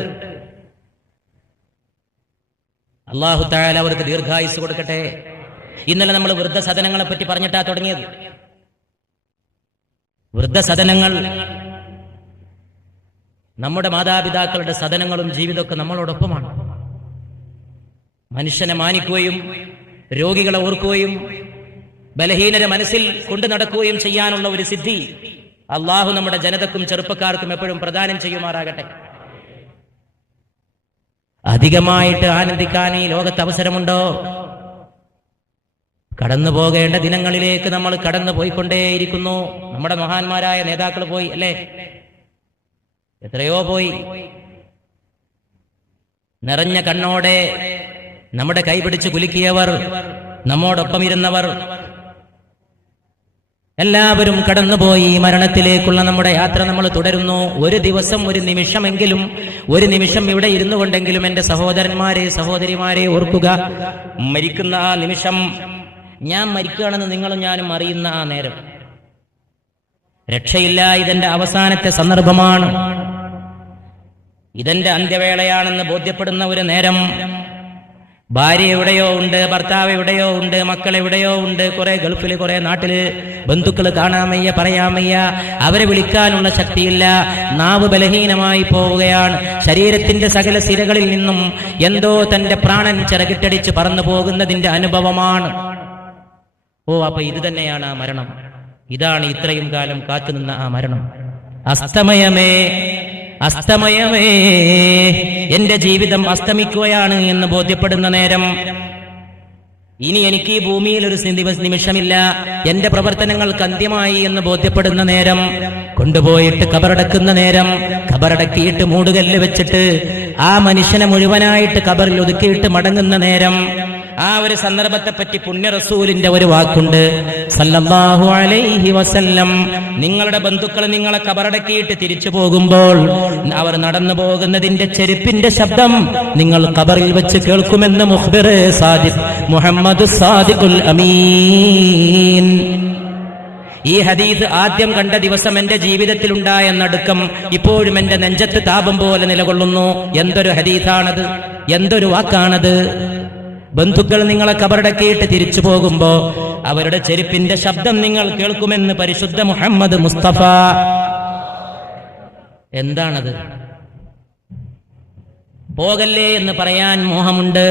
അല്ലാഹു തആല അവർക്ക് ദീർഘായുസ് കൊടുക്കട്ടെ. ഇന്നലെ നമ്മൾ വൃദ്ധസദനങ്ങളെ പറ്റി പറഞ്ഞിട്ടാ തുടങ്ങിയത്. വൃദ്ധസദനങ്ങൾ നമ്മുടെ മാതാപിതാക്കളുടെ സദനങ്ങളും ജീവിതമൊക്കെ നമ്മളോടൊപ്പമാണ്. മനുഷ്യനെ മാനിക്കുകയും രോഗികളെ ഓർക്കുകയും ബലഹീനരെ മനസ്സിൽ കൊണ്ടു നടക്കുകയും ചെയ്യാനുള്ള ഒരു സിദ്ധി അള്ളാഹു നമ്മുടെ ജനതക്കും ചെറുപ്പക്കാർക്കും എപ്പോഴും പ്രദാനം ചെയ്യുമാറാകട്ടെ. അധികമായിട്ട് ആനന്ദിക്കാൻ ഈ ലോകത്ത് അവസരമുണ്ടോ? കടന്നു പോകേണ്ട ദിനങ്ങളിലേക്ക് നമ്മൾ കടന്നു പോയിക്കൊണ്ടേയിരിക്കുന്നു. നമ്മുടെ മഹാന്മാരായ നേതാക്കൾ പോയി, അല്ലേ? എത്രയോ പോയി. നിറഞ്ഞ കണ്ണോടെ നമ്മുടെ കൈപിടിച്ച് കുലുക്കിയവർ, നമ്മോടൊപ്പം ഇരുന്നവർ എല്ലാവരും കടന്നുപോയി. മരണത്തിലേക്കുള്ള നമ്മുടെ യാത്ര നമ്മൾ തുടരുന്നു. ഒരു ദിവസം, ഒരു നിമിഷമെങ്കിലും, ഒരു നിമിഷം ഇവിടെ ഇരുന്നു കൊണ്ടെങ്കിലും എൻ്റെ സഹോദരന്മാരെ, സഹോദരിമാരെ ഓർക്കുക. മരിക്കുന്ന ആ നിമിഷം, ഞാൻ മരിക്കുകയാണെന്ന് നിങ്ങളും ഞാനും അറിയുന്ന ആ നേരം, രക്ഷയില്ല. ഇതെന്റെ അവസാനത്തെ സന്ദർഭമാണ്, ഇതെന്റെ അന്ത്യവേളയാണെന്ന് ബോധ്യപ്പെടുന്ന ഒരു നേരം. ഭാര്യ എവിടെയോ ഉണ്ട്, ഭർത്താവ് എവിടെയോ ഉണ്ട്, മക്കൾ എവിടെയോ ഉണ്ട്, കുറെ ഗൾഫില്, കുറെ നാട്ടില്, ബന്ധുക്കൾ കാണാമയ്യ, പറയാമയ്യ, അവരെ വിളിക്കാനുള്ള ശക്തിയില്ല. നാവ് ബലഹീനമായി പോവുകയാണ്. ശരീരത്തിന്റെ സകല സിരകളിൽ നിന്നും എന്തോ തന്റെ പ്രാണൻ ചിറകിട്ടടിച്ച് പറന്നു പോകുന്നതിന്റെ അനുഭവമാണ്. അപ്പൊ ഇത് തന്നെയാണ് ആ മരണം. ഇതാണ് ഇത്രയും കാലം കാത്തുനിന്ന ആ മരണം. അസ്തമയമേ, അസ്തമയമേ, എന്റെ ജീവിതം അസ്തമിക്കുകയാണ് എന്ന് ബോധ്യപ്പെടുന്ന നേരം, ഇനി എനിക്ക് ഈ ഭൂമിയിൽ ഒരു നിമിഷമില്ല, എന്റെ പ്രവർത്തനങ്ങൾക്ക് അന്ത്യമായി എന്ന് ബോധ്യപ്പെടുന്ന നേരം, കൊണ്ടുപോയിട്ട് കബറടക്കുന്ന നേരം, കബറടക്കിയിട്ട് മൂടുകല്ല് വെച്ചിട്ട് ആ മനുഷ്യനെ മുഴുവനായിട്ട് കബറിൽ ഒതുക്കിയിട്ട് മടങ്ങുന്ന നേരം, ആ ഒരു സന്ദർഭത്തെ പറ്റി പുണ്യ റസൂലിന്റെ ഒരു വാക്കുണ്ട്, സല്ലല്ലാഹു അലൈഹി വസല്ലം. നിങ്ങളുടെ ബന്ധുക്കൾ നിങ്ങളെ കബറടക്കിയിട്ട് തിരിച്ചു പോകുമ്പോൾ അവർ നടന്നു പോകുന്നതിന്റെ ചെരുപ്പിന്റെ ശബ്ദം നിങ്ങൾ കബറിൽ വെച്ച് കേൾക്കുമെന്ന് മുഖ്ബിർ സാദിഖ് മുഹമ്മദ് സാദിഖുൽ അമീൻ. ഈ ഹദീസ് ആദ്യം കണ്ട ദിവസം എന്റെ ജീവിതത്തിലുണ്ടായ നടുക്കം ഇപ്പോഴും എന്റെ നെഞ്ചത്ത് താപം പോലെ നിലകൊള്ളുന്നു. എന്തൊരു ഹദീസാണത്, എന്തൊരു വാക്കാണത്! ബന്ധുക്കൾ നിങ്ങളെ കബറടക്കിയിട്ട് തിരിച്ചു പോകുമ്പോ അവരുടെ ചെരുപ്പിന്റെ ശബ്ദം നിങ്ങൾ കേൾക്കുമെന്ന് പരിശുദ്ധ മുഹമ്മദ് മുസ്തഫ. എന്താണത്? പോകല്ലേ എന്ന് പറയാൻ മോഹമുണ്ട്.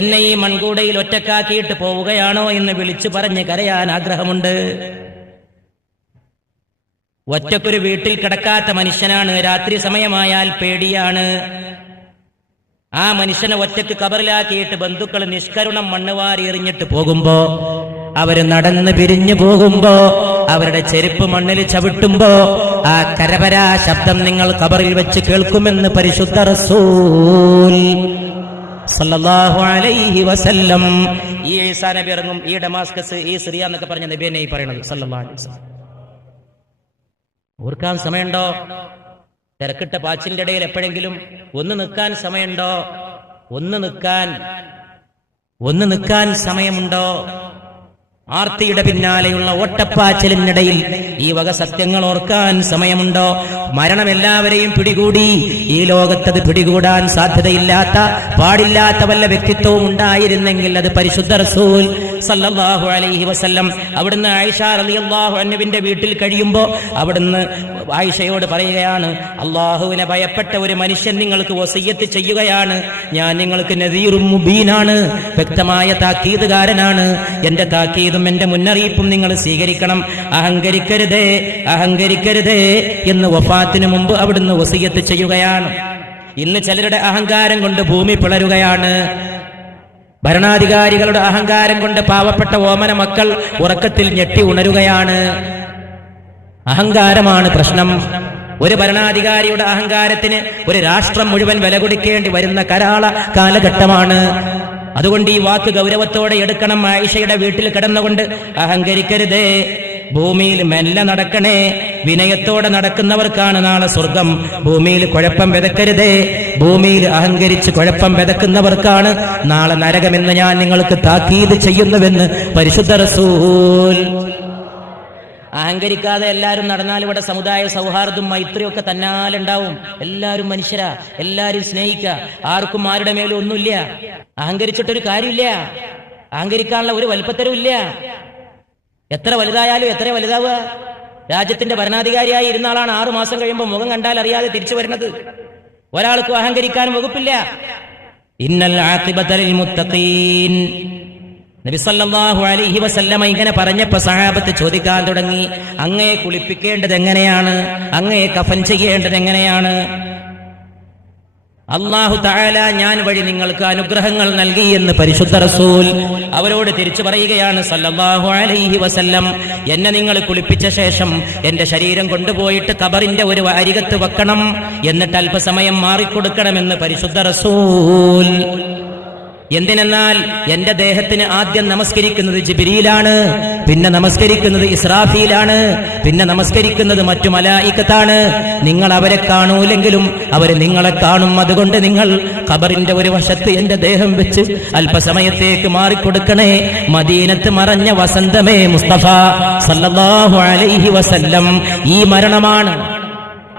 എന്നെ ഈ മൺകൂടയിൽ ഒറ്റക്കാക്കിയിട്ട് പോവുകയാണോ എന്ന് വിളിച്ചു പറഞ്ഞ് കരയാൻ ആഗ്രഹമുണ്ട്. ഒറ്റക്കൊരു വീട്ടിൽ കിടക്കാത്ത മനുഷ്യനാണ്. രാത്രി സമയമായാൽ പേടിയാണ്. ആ മനുഷ്യനെ ഒറ്റക്ക് കബറിലാക്കിയിട്ട് ബന്ധുക്കൾ നിഷ്കരുണം മണ്ണുവാരി എറിഞ്ഞിട്ട് പോകുമ്പോ, അവര് നടന്ന് പിരിഞ്ഞു പോകുമ്പോ, അവരുടെ ചെരുപ്പ് മണ്ണിൽ ചവിട്ടുമ്പോ ആ കരപരാ ശബ്ദം നിങ്ങൾ കബറിൽ വെച്ച് കേൾക്കുമെന്ന് പരിശുദ്ധ റസൂൽ സല്ലല്ലാഹു അലൈഹി വസല്ലം. ഈ ഈസാ നബി ഇറങ്ങും, ഈ ഡമാസ്കസ്, ഈ സിറിയ എന്നൊക്കെ പറഞ്ഞ നബിയെ ഈ പറയണത് സല്ലല്ലാഹു അലൈഹി വസല്ലം. ഓർക്കാൻ സമയമുണ്ടോ? തിരക്കിട്ട പാച്ചിന്റെ ഇടയിൽ എപ്പോഴെങ്കിലും ഒന്ന് നിൽക്കാൻ സമയമുണ്ടോ? ഒന്ന് നിൽക്കാൻ സമയമുണ്ടോ? ആർത്തിയുടെ പിന്നാലെയുള്ള ഓട്ടപ്പാച്ചിലിനിടയിൽ ഈ വക സത്യങ്ങൾ ഓർക്കാൻ സമയമുണ്ടോ? മരണം എല്ലാവരെയും പിടികൂടി. ഈ ലോകത്തത് പിടികൂടാൻ സാധ്യതയില്ലാത്ത, പാടില്ലാത്ത വല്ല വ്യക്തിത്വവും ഉണ്ടായിരുന്നെങ്കിൽ അത് പരിശുദ്ധ റസൂൽ സല്ലല്ലാഹു അലൈഹി വസല്ലം. അവിടുന്ന് ആയിഷ റളിയല്ലാഹു അൻഹുവിന്റെ വീട്ടിൽ കഴിയുമ്പോൾ അവിടുന്ന് ആയിഷയോട് പറയുകയാണ്, അള്ളാഹുവിനെ ഭയപ്പെട്ട ഒരു മനുഷ്യൻ നിങ്ങൾക്ക് വസിയ്യത്ത് ചെയ്യുകയാണ്. ഞാൻ നിങ്ങൾക്ക് നദീറും മുബീനാണ്, വ്യക്തമായ താക്കീതുകാരനാണ്. എന്റെ താക്കീതും എന്റെ മുന്നറിയിപ്പും നിങ്ങൾ സ്വീകരിക്കണം. അഹങ്കരിക്കരുതേ, അഹങ്കരിക്കരുതേ എന്ന് വഫാത്തിന് മുമ്പ് അവിടുന്ന് വസിയ്യത്ത് ചെയ്യുകയാണ്. ഇന്ന് ചിലരുടെ അഹങ്കാരം കൊണ്ട് ഭൂമി പിളരുകയാണ്. ഭരണാധികാരികളുടെ അഹങ്കാരം കൊണ്ട് പാവപ്പെട്ട ഓമന മക്കൾ ഉറക്കത്തിൽ ഞെട്ടി ഉണരുകയാണ്. അഹങ്കാരമാണ് പ്രശ്നം. ഒരു ഭരണാധികാരിയുടെ അഹങ്കാരത്തിന് ഒരു രാഷ്ട്രം മുഴുവൻ വില കൊടുക്കേണ്ടി വരുന്ന കരാള കാലഘട്ടമാണ്. അതുകൊണ്ട് ഈ വാക്ക് ഗൗരവത്തോടെ എടുക്കണം. ആയിഷയുടെ വീട്ടിൽ കിടന്നുകൊണ്ട് അഹങ്കരിക്കരുതേ, ഭൂമിയിൽ മെല്ലെ നടക്കണേ, വിനയത്തോടെ നടക്കുന്നവർക്കാണ് നാളെ സ്വർഗം. ഭൂമിയിൽ കുഴപ്പം വിതക്കരുതേ, ഭൂമിയിൽ അഹങ്കരിച്ച് കുഴപ്പം വിതക്കുന്നവർക്കാണ് നാളെ നരകമെന്ന് ഞാൻ നിങ്ങൾക്ക് താക്കീത് ചെയ്യുന്നുവെന്ന് പരിശുദ്ധ റസൂൽ. അഹങ്കരിക്കാതെ എല്ലാവരും നടന്നാൽ ഇവിടെ സമുദായ സൗഹാർദ്ദം മൈത്രിയൊക്കെ തന്നാലുണ്ടാവും. എല്ലാവരും മനുഷ്യരാ, എല്ലാവരും സ്നേഹിക്കുക, ആർക്കും ആരുടെ മേലും ഒന്നുമില്ല. അഹങ്കരിച്ചിട്ടൊരു കാര്യമില്ല, അഹങ്കരിക്കാനുള്ള ഒരു വലുപ്പത്തരവും ഇല്ല. എത്ര വലുതായാലും എത്ര വലുതാവുക? രാജ്യത്തിന്റെ ഭരണാധികാരിയായി ഇരുന്ന ആളാണ് 6 മാസം കഴിയുമ്പോൾ മുഖം കണ്ടാൽ അറിയാതെ തിരിച്ചു വരുന്നത്. ഒരാൾക്കും അഹങ്കരിക്കാനും വകുപ്പില്ല. ഇന്നൽ ആഖിബത ലിൽ മുത്തഖീൻ. നബി സല്ലല്ലാഹു അലൈഹി വസല്ലമ ഇങ്ങനെ പറഞ്ഞപ്പോ സഹാബത്ത് ചോദിക്കാൻ തുടങ്ങി, അങ്ങയെ കുളിപ്പിക്കേണ്ടത് എങ്ങനെയാണ്, അങ്ങയെ കഫൻ ചെയ്യേണ്ടത് എങ്ങനെയാണ്? അല്ലാഹു തആല ഞാൻ വഴി നിങ്ങൾക്ക് അനുഗ്രഹങ്ങൾ നൽകി എന്ന് പരിശുദ്ധ റസൂൽ അവരോട് തിരിച്ചു പറയുകയാണ് സല്ലല്ലാഹു അലൈഹി വസല്ലം, എന്നെ നിങ്ങൾ കുളിപ്പിച്ച ശേഷം എന്റെ ശരീരം കൊണ്ടുപോയിട്ട് ഖബറിന്റെ ഒരു അരികത്ത് വെക്കണം, എന്നിട്ട് അല്പസമയം മാറിക്കൊടുക്കണമെന്ന് പരിശുദ്ധ റസൂൽ. എന്തിനെന്നാൽ എന്റെ ദേഹത്തിന് ആദ്യം നമസ്കരിക്കുന്നത് ജിബ്രീലാണ്, പിന്നെ നമസ്കരിക്കുന്നത് ഇസ്രാഫീലാണ്, പിന്നെ നമസ്കരിക്കുന്നത് മറ്റു മലായികത്താണ്. നിങ്ങൾ അവരെ കാണൂലെങ്കിലും അവര് നിങ്ങളെ കാണും. അതുകൊണ്ട് നിങ്ങൾ ഖബറിന്റെ ഒരു വശത്ത് എന്റെ ദേഹം വെച്ച് അല്പസമയത്തേക്ക് മാറിക്കൊടുക്കണേ. മദീനത്ത് മറഞ്ഞ വസന്തമേ മുസ്തഫ സല്ലല്ലാഹു അലൈഹി വസല്ലം. ഈ മരണമാണ്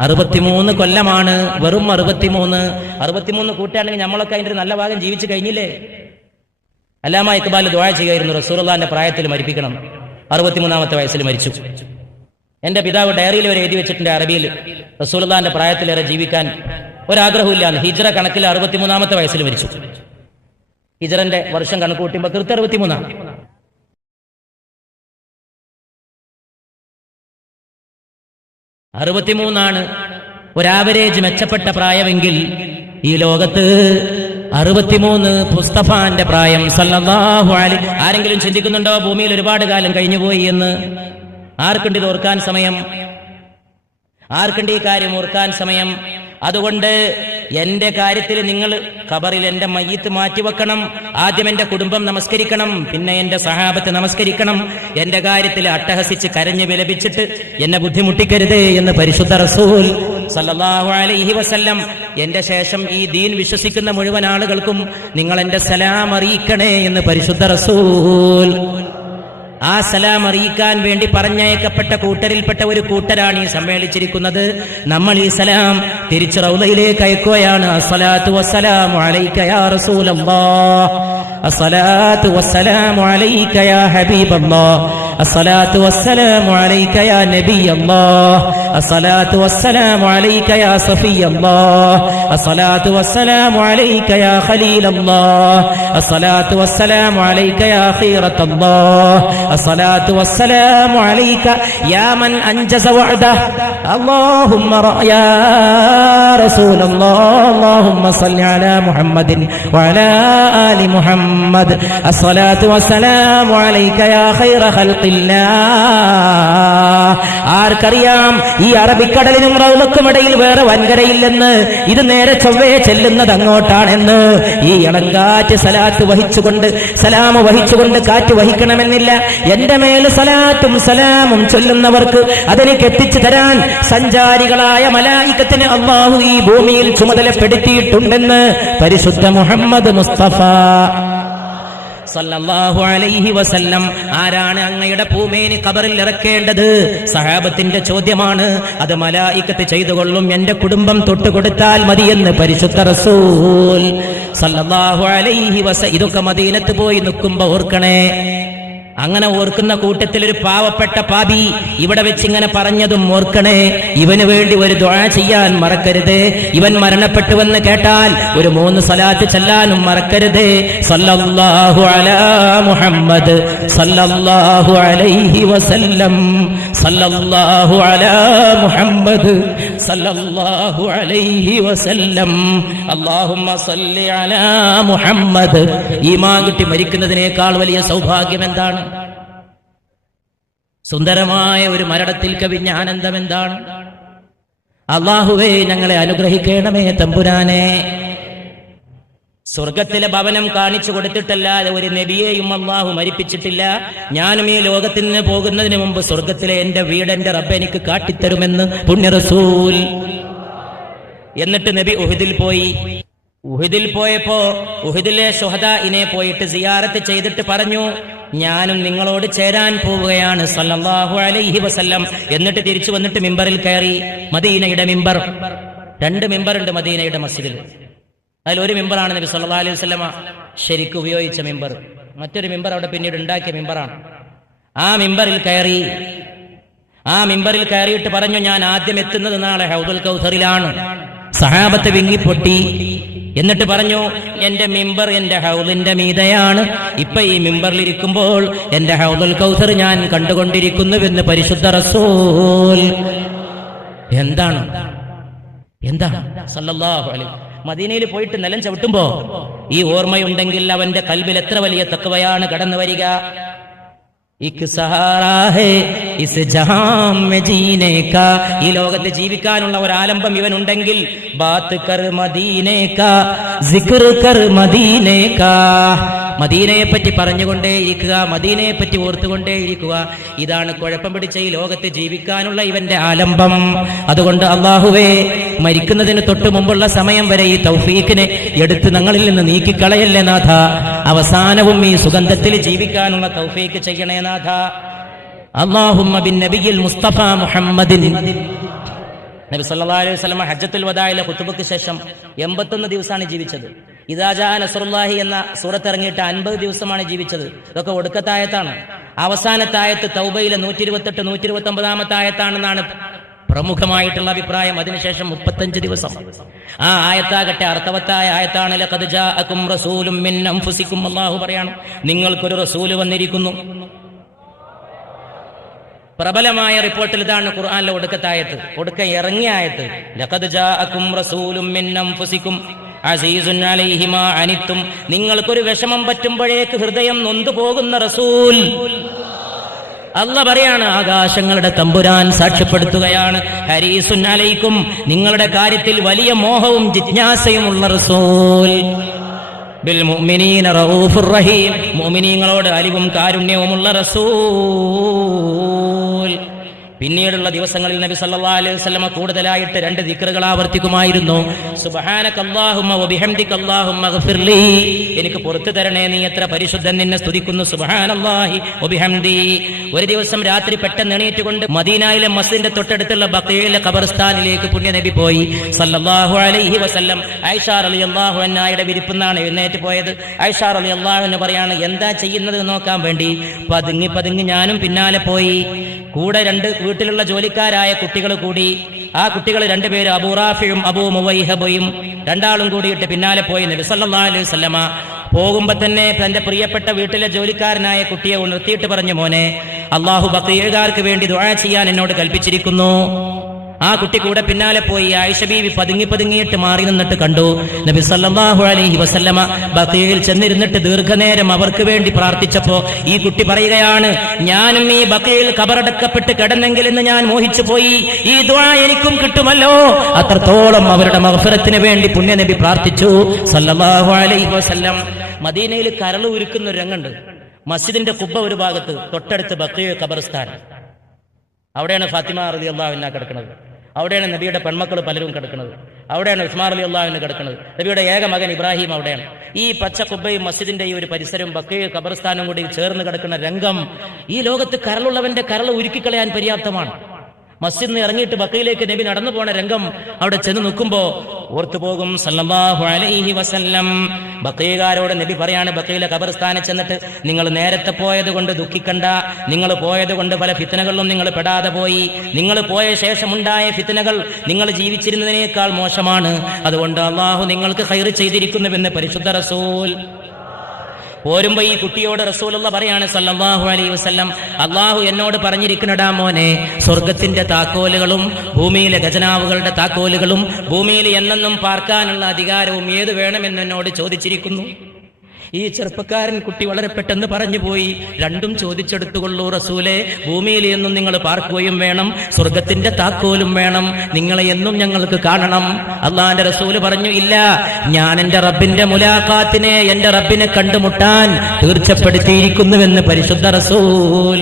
63 കൊല്ലമാണ്. വെറും 63 കൂട്ടാണെങ്കിൽ നമ്മളൊക്കെ അതിന്റെ ഒരു നല്ല ഭാഗം ജീവിച്ചു കഴിഞ്ഞില്ലേ? അല്ലാമ ഇഖ്ബാൽ ദുആ ചെയ്യുമായിരുന്നു, റസൂലുള്ളാഹിന്റെ പ്രായത്തിൽ മരിപ്പിക്കണം. 63-ാമത്തെ വയസ്സിൽ മരിച്ചു. എന്റെ പിതാവ് ഡയറിയിൽ വരെ എഴുതി വെച്ചിട്ടുണ്ട് അറബിയിൽ, റസൂലുള്ളാഹിന്റെ പ്രായത്തിലേറെ ജീവിക്കാൻ ഒരാഗ്രഹമില്ല. ഹിജ്റ കണക്കിൽ 63-ാമത്തെ വയസ്സിൽ മരിച്ചു. ഹിജ്റന്റെ വർഷം കണക്ക് കൂട്ടുമ്പോൾ കൃത്യം 63. 63 ഒരാവറേജ് മെച്ചപ്പെട്ട പ്രായമെങ്കിൽ ഈ ലോകത്ത് 63 മുസ്തഫാന്റെ പ്രായം സല്ലല്ലാഹു അലൈഹി. ആരെങ്കിലും ചിന്തിക്കുന്നുണ്ടോ ഭൂമിയിൽ ഒരുപാട് കാലം കഴിഞ്ഞുപോയി എന്ന്? ആർക്കുണ്ട് ഇത് ഓർക്കാൻ സമയം? ആർക്കുണ്ട് ഈ കാര്യം ഓർക്കാൻ സമയം? അതുകൊണ്ട് എന്റെ കാര്യത്തിൽ നിങ്ങൾ ഖബറിൽ എന്റെ മയ്യിത്ത് മാറ്റിവെക്കണം. ആദ്യം എന്റെ കുടുംബം നമസ്കരിക്കണം, പിന്നെ എന്റെ സഹാബത്ത് നമസ്കരിക്കണം. എന്റെ കാര്യത്തിൽ അട്ടഹസിച്ച് കരഞ്ഞു വിലപിച്ചിട്ട് എന്നെ ബുദ്ധിമുട്ടിക്കരുതേ എന്ന് പരിശുദ്ധ റസൂൽ സല്ലല്ലാഹു അലൈഹി വസല്ലം. എന്റെ ശേഷം ഈ ദീൻ വിശ്വസിക്കുന്ന മുഴുവൻ ആളുകൾക്കും നിങ്ങൾ എന്റെ സലാം അറിയിക്കണേ എന്ന് പരിശുദ്ധ റസൂൽ. ആ സലാം അറിയിക്കാൻ വേണ്ടി പറഞ്ഞയക്കപ്പെട്ട കൂട്ടരിൽപ്പെട്ട ഒരു കൂട്ടരാണ് ഈ സമ്മേളിച്ചിരിക്കുന്നത്. നമ്മൾ ഈ സലാം തിരിച്ച് റൗളയിലേക്ക് അയക്കുകയാണ്. അസ്സലാത്തു വസ്സലാമു അലൈക യാ റസൂലല്ലാഹ്, അസ്സലാത്തു വസ്സലാമു അലൈക യാ ഹബീബല്ലാഹ്, അസ്സലാത്തു വസ്സലാമു അലൈക യാ നബിയല്ലാഹ്, അസ്സലാത്തു വസ്സലാമു അലൈക യാ സഫിയല്ലാഹ്, അസ്സലാത്തു വസ്സലാമു അലൈക യാ ഖലീലല്ലാഹ്, അസ്സലാത്തു വസ്സലാമു അലൈക യാ ഖീറത്തല്ലാഹ്, الصلاة والسلام عليك يا من أنجز وعده اللهم يا رسول الله اللهم صل على محمد وعلى آل محمد الصلاة والسلام عليك يا خير خلق الله. ആർക്കറിയാം ഈ അറബിക്കടലിനും റൗളക്കുമിടയിൽ വേറെ വൻകരയില്ലെന്ന്? ഇത് നേരെ ചൊവ്വേ ചെല്ലുന്നത് അങ്ങോട്ടാണെന്ന്. ഈ ഇളങ്കാറ്റ് സലാത്ത് വഹിച്ചുകൊണ്ട് സലാം വഹിച്ചുകൊണ്ട് കാറ്റ് വഹിക്കണമെന്നില്ല. എന്റെ മേൽ സലാത്തും സലാമും ചൊല്ലുന്നവർക്ക് അതെനിക്ക് എത്തിച്ചു തരാൻ സഞ്ചാരികളായ മലായികത്തിന് അല്ലാഹു ഈ ഭൂമിയിൽ ചുമതലപ്പെടുത്തിയിട്ടുണ്ടെന്ന് പരിശുദ്ധ മുഹമ്മദ് മുസ്തഫ സല്ലല്ലാഹു അലൈഹി വസല്ലം. ആരാണ് അങ്ങയുടെ പൂമേനി ഖബറിൽ ഇറക്കേണ്ടത്? സഹാബത്തിന്റെ ചോദ്യമാണ്. അത് മലായികത്ത് ചെയ്തുകൊള്ളും, എന്റെ കുടുംബം തൊട്ടുകൊടുത്താൽ മതിയെന്ന് പരിശുദ്ധ റസൂൽ സല്ലല്ലാഹു അലൈഹി വസല്ലം. ഇതൊക്കെ മദീനത്ത് പോയി നിൽക്കുമ്പോ ഓർക്കണേ. അങ്ങനെ ഓർക്കുന്ന കൂട്ടത്തിൽ ഒരു പാവപ്പെട്ട പാപി ഇവിടെ വെച്ചിങ്ങനെ പറഞ്ഞതും ഓർക്കണേ. ഇവന് വേണ്ടി ഒരു ദുആ ചെയ്യാൻ മറക്കരുത്. ഇവൻ മരണപ്പെട്ടുവെന്ന് കേട്ടാൽ ഒരു 3 സലാത്ത് ചൊല്ലാനും മറക്കരുത്. സല്ലല്ലാഹു അലാ മുഹമ്മദ് സല്ലല്ലാഹു അലൈഹി വസല്ലം, സല്ലല്ലാഹു അലാ മുഹമ്മദ് സല്ലല്ലാഹു അലൈഹി വസല്ലം, അല്ലാഹുമ്മ സല്ലി അലാ മുഹമ്മദ്. ഈമാൻ കിട്ടി മരിക്കുന്നതിനേക്കാൾ വലിയ സൗഭാഗ്യം എന്താണ്? സുന്ദരമായ ഒരു മരണത്തിൽ കവിഞ്ഞ ആനന്ദം എന്താണ്? അല്ലാഹുവേ ഞങ്ങളെ അനുഗ്രഹിക്കണമേ തമ്പുരാനെ. സ്വർഗത്തിലെ ഭവനം കാണിച്ചു കൊടുത്തിട്ടല്ലാതെ ഒരു നബിയെയും അല്ലാഹു മരിപ്പിച്ചിട്ടില്ല. ഞാനും ഈ ലോകത്തിൽ നിന്ന് പോകുന്നതിന് മുമ്പ് സ്വർഗത്തിലെ എന്റെ വീട് എന്റെ റബ്ബ് എനിക്ക് കാട്ടിത്തരുമെന്ന് പുണ്യ റസൂൽ. എന്നിട്ട് നബി ഉഹദിൽ പോയി. ഉഹദിൽ പോയപ്പോ ഉഹദിലെ ശുഹദാഇനെ പോയിട്ട് സിയാറത്ത് ചെയ്തിട്ട് പറഞ്ഞു, ഞാനും നിങ്ങളോട് ചേരാൻ പോവുകയാണ് സല്ലല്ലാഹു അലൈഹി വസല്ലം. എന്നിട്ട് തിരിച്ചു വന്നിട്ട് മിമ്പറിൽ കയറി. മദീനയുടെ മിമ്പർ, 2 മിമ്പറുണ്ട് മദീനയുടെ മസ്ജിദിൽ. അതിലൊരു മിമ്പറാണ് നബി സല്ലല്ലാഹു അലൈഹി വസല്ലമ ശരിക്കും ഉപയോഗിച്ച മിമ്പർ. മറ്റൊരു മിമ്പർ അവിടെ പിന്നീട് ഉണ്ടാക്കിയ മിമ്പറാണ്. ആ മിമ്പറിൽ കയറി. ആ മിമ്പറിൽ കയറിയിട്ട് പറഞ്ഞു, ഞാൻ ആദ്യം എത്തുന്നത് നാളെ ഹൗദുൽ കൗസറിലാണ്. സഹാബത്ത് വിങ്ങിപ്പൊട്ടി. എന്നിട്ട് പറഞ്ഞു, എന്റെ മിമ്പർ എന്റെ ഹൗദിന്റെ മീതയാണ്. ഇപ്പൊ ഈ മിമ്പറിൽ ഇരിക്കുമ്പോൾ എന്റെ ഹൗദുൽ കൗസർ ഞാൻ കണ്ടുകൊണ്ടിരിക്കുന്നുവെന്ന് പരിശുദ്ധ റസൂൽ. എന്താണ് സല്ലല്ലാഹു അലൈഹി. മദീനയിൽ പോയിട്ട് നിലം ചവിട്ടുമ്പോ ഈ ഓർമ്മയുണ്ടെങ്കിൽ അവന്റെ കൽബിൽ എത്ര വലിയ തഖ്വയാണ് കടന്നു വരിക. ഈ ലോകത്ത് ജീവിക്കാനുള്ള ഒരു ആലംബം ഇവനുണ്ടെങ്കിൽ ബാത്ത് കർ മദീനെ കാ സിക്ർ കർ മദീനെ കാ, മദീനയെ പറ്റി പറഞ്ഞുകൊണ്ടേയിരിക്കുക, മദീനയെ പറ്റി ഓർത്തുകൊണ്ടേയിരിക്കുക. ഇതാണ് കുഴപ്പം പിടിച്ച ഈ ലോകത്ത് ജീവിക്കാനുള്ള ഇവന്റെ ആലംബം. അതുകൊണ്ട് അല്ലാഹുവേ, മരിക്കുന്നതിന് തൊട്ടു മുമ്പുള്ള സമയം വരെ ഈ തൗഫീഖിനെ എടുത്ത് ഞങ്ങളിൽ നിന്ന് നീക്കിക്കളയല്ലേ നാഥ. അവസാനവും ഈ സുഗന്ധത്തിൽ ജീവിക്കാനുള്ള തൗഫീഖ് ചെയ്യണേ നാഥ. അല്ലാഹുമ്മ ബിൻ നബിയിൽ മുസ്തഫ മുഹമ്മദിൻ. നബി സല്ലല്ലാഹു അലൈഹി വസല്ലം ഹജ്ജത്തുൽ വദാഇലെ ഖുതുബയ്ക്ക് ശേഷം 81 ദിവസമാണ് ജീവിച്ചത്. ഇദാ ജാ നസ്റുല്ലാഹി എന്ന സൂറത്ത് ഇറങ്ങിയിട്ട് 50 ദിവസമാണ് ജീവിച്ചത്. ഇതൊക്കെ ഒടുക്കത്തെ ആയത്താണ്. അവസാനത്തെ ആയത്ത് തൗബയിലെ 128, 129 ആയത്താണെന്നാണ് പ്രമുഖമായിട്ടുള്ള അഭിപ്രായം. അതിനുശേഷം 35 ദിവസം. ആ ആയത്താകട്ടെ അർത്ഥവത്തായ ആയത്താണ്. ലഖദ് ജാഅകും റസൂലും മിൻ അൻഫുസികും, അല്ലാഹു പറയാണ്, നിങ്ങൾക്കൊരു റസൂല് വന്നിരിക്കുന്നു. പ്രബലമായ റിപ്പോർട്ടിൽ ഇതാണ് ഖുർആനിലെ ഒടുക്കത്തെ ആയത്ത്, ഒടുക്ക ഇറങ്ങിയ ആയത്ത്. ലഖദ് ജാഅകും റസൂലും മിൻ അൻഫുസികും അസീസുൻ അലൈഹി മാ അനിത്തും, നിങ്ങൾക്കൊരു വിഷമം പറ്റുമ്പോഴേക്ക് ഹൃദയം നൊന്തു പോകുന്ന റസൂൽ. അല്ലാഹ് പറയാണ്, ആകാശങ്ങളുടെ തമ്പുരാൻ സാക്ഷ്യപ്പെടുത്തുകയാണ്, ഹരീസുൻ അലൈക്കും, നിങ്ങളുടെ കാര്യത്തിൽ വലിയ മോഹവും ജിജ്ഞാസയുമുള്ള റസൂൽ. ബിൽ മുഅ്മിനീന റഊഫുർ റഹീം, മുഅ്മിനീങ്ങളോട് അലിവും കാരുണ്യവുമുള്ള റസൂൽ. പിന്നീടുള്ള ദിവസങ്ങളിൽ നബി സല്ലല്ലാഹു അലൈഹി വസല്ലം കൂടുതലായിട്ട് 2 ദിക്റുകൾ ആവർത്തിക്കുമായിരുന്നു. സുബ്ഹാനകല്ലാഹുമ്മ വബിഹംദിക അല്ലാഹുമ്മ ഗഫിർലി, എനിക്ക് പുറത്തു തരണേ, നീ എത്ര പരിശുദ്ധൻ, നിന്നെ സ്തുതിക്കുന്നു. സുബ്ഹാനല്ലാഹി വബിഹംദി. ഒരു ദിവസം രാത്രി പെട്ടെന്ന് എണീറ്റുകൊണ്ട് മദീനയിലെ മസ്ജിദിന്റെ തൊട്ടടുത്തുള്ള ബഖീഇലെ ഖബർസ്ഥാനിലേക്ക് പുണ്യനബി പോയി സല്ലല്ലാഹു അലൈഹി വസല്ലം. ആയിഷ റളിയല്ലാഹു അൻഹയുടെ വിരിപ്പുന്നാണ് എഴുന്നേറ്റ് പോയത്. ആയിഷ റളിയല്ലാഹു അൻഹ പറയാണ്, എന്താ ചെയ്യുന്നത് നോക്കാൻ വേണ്ടി പതുങ്ങി ഞാനും പിന്നാലെ പോയി. കൂടെ 2 വീട്ടിലുള്ള ജോലിക്കാരായ കുട്ടികൾ കൂടി. ആ കുട്ടികൾ 2 പേര് അബൂ റാഫിയും അബൂ മുവൈഹബയും, 2 ആളും കൂടിയിട്ട് പിന്നാലെ പോയി. നബി സല്ലല്ലാഹു അലൈഹി വസല്ലമ പോകുമ്പോ തന്നെ തന്റെ പ്രിയപ്പെട്ട വീട്ടിലെ ജോലിക്കാരനായ കുട്ടിയെ ഉണർത്തിയിട്ട് പറഞ്ഞു, മോനെ, അല്ലാഹു ബഖീഉകാർക്ക് വേണ്ടി ദുആ ചെയ്യാൻ എന്നോട് കൽപ്പിച്ചിരിക്കുന്നു. ആ കുട്ടി കൂടെ പിന്നാലെ പോയി. ആയിഷ ബീവി പതുങ്ങിയിട്ട് മാറി നിന്നിട്ട് കണ്ടു നബി സല്ലല്ലാഹു അലൈഹി വസല്ലമ ബഖീയിൽ ചെന്നിരുന്നിട്ട് ദീർഘനേരം അവർക്ക് വേണ്ടി പ്രാർത്ഥിച്ചപ്പോ ഈ കുട്ടി പറയുകയാണ്, ഞാനും ഈ ബഖീയിൽ ഖബറടക്കപ്പെട്ട് കിടന്നെങ്കിലെന്ന് ഞാൻ മോഹിച്ചു പോയി. ഈ ദുആ എനിക്കും കിട്ടുമല്ലോ. അത്രത്തോളം അവരുടെ മഗ്ഫിറത്തിന് വേണ്ടി പുണ്യനബി പ്രാർത്ഥിച്ചു സല്ലല്ലാഹു അലൈഹി വസല്ലം. മദീനയിൽ കരൾ ഉരുക്കുന്ന ഒരു രംഗുണ്ട്. മസ്ജിദിന്റെ കുബ്ബ ഒരു ഭാഗത്ത്, തൊട്ടടുത്ത് ബഖീ ഖബർസ്ഥാൻ. അവിടെയാണ് ഫാത്തിമ റളിയല്ലാഹു അൻഹ കിടക്കുന്നത്. അവിടെയാണ് നബിയുടെ പെൺമക്കൾ പലരും കിടക്കുന്നത്. അവിടെയാണ് ഉസ്മാൻ റളിയല്ലാഹു അൻഹു കിടക്കുന്നത്. നബിയുടെ ഏക മകൻ ഇബ്രാഹിം അവിടെയാണ്. ഈ പച്ച കുബ്ബയും മസ്ജിദിന്റെ ഈ ഒരു പരിസരവും ബഖീ ഖബർസ്ഥാനും കൂടി ചേർന്ന് കിടക്കുന്ന രംഗം ഈ ലോകത്ത് കരളുള്ളവന്റെ കരൾ ഉരുക്കിക്കളയാൻ പര്യാപ്തമാണ്. മസ്ജിദിൽ നിന്ന് ഇറങ്ങിയിട്ട് ബഖീയിലേക്ക് നബി നടന്നു പോണ രംഗം അവിടെ ചെന്ന് നിൽക്കുമ്പോ ഓർത്തുപോകും സല്ലല്ലാഹു അലൈഹി വസല്ലം. ബഖീകാരോട് നബി പറയാണ്, ബഖീയിലെ ഖബർസ്ഥാനിൽ ചെന്നിട്ട് നിങ്ങൾ നേരത്തെ പോയത് കൊണ്ട് ദുഃഖിക്കണ്ട. നിങ്ങൾ പോയത് കൊണ്ട് പല ഫിത്നകളിലും നിങ്ങൾ പെടാതെ പോയി. നിങ്ങൾ പോയ ശേഷമുണ്ടായ ഫിത്നകൾ നിങ്ങൾ ജീവിച്ചിരുന്നതിനേക്കാൾ മോശമാണ്. അതുകൊണ്ട് അല്ലാഹു നിങ്ങൾക്ക് ഖൈർ ചെയ്തിരിക്കുന്നുവെന്ന് പരിശുദ്ധ റസൂൽ. പോരുമ്പോ ഈ കുട്ടിയോട് റസൂലുള്ള പറയാണ് സല്ലല്ലാഹു അലൈഹി വസല്ലം, അല്ലാഹു എന്നോട് പറഞ്ഞിരിക്കുന്നടാ മോനെ, സ്വർഗത്തിന്റെ താക്കോലുകളും ഭൂമിയിലെ ഖജനാവുകളുടെ താക്കോലുകളും ഭൂമിയിൽ എന്നെന്നും പാർക്കാനുള്ള അധികാരവും ഏത് വേണമെന്ന് എന്നോട് ചോദിച്ചിരിക്കുന്നു. ഈ ചെറുപ്പക്കാരൻ കുട്ടി വളരെ പെട്ടെന്ന് പറഞ്ഞു പോയി, രണ്ടും ചോദിച്ചെടുത്തുകൊള്ളൂ റസൂലേ. ഭൂമിയിൽ എന്നും നിങ്ങൾ പാർക്കുകയും വേണം, സ്വർഗത്തിന്റെ താക്കോലും വേണം. നിങ്ങളെ എന്നും ഞങ്ങൾക്ക് കാണണം. അള്ളാന്റെ റസൂല് പറഞ്ഞു, ഇല്ല, ഞാൻ എന്റെ റബ്ബിന്റെ മുലാഖാത്തിനെ, എന്റെ റബ്ബിനെ കണ്ടുമുട്ടാൻ തീർച്ചപ്പെടുത്തിയിരിക്കുന്നുവെന്ന് പരിശുദ്ധ റസൂൽ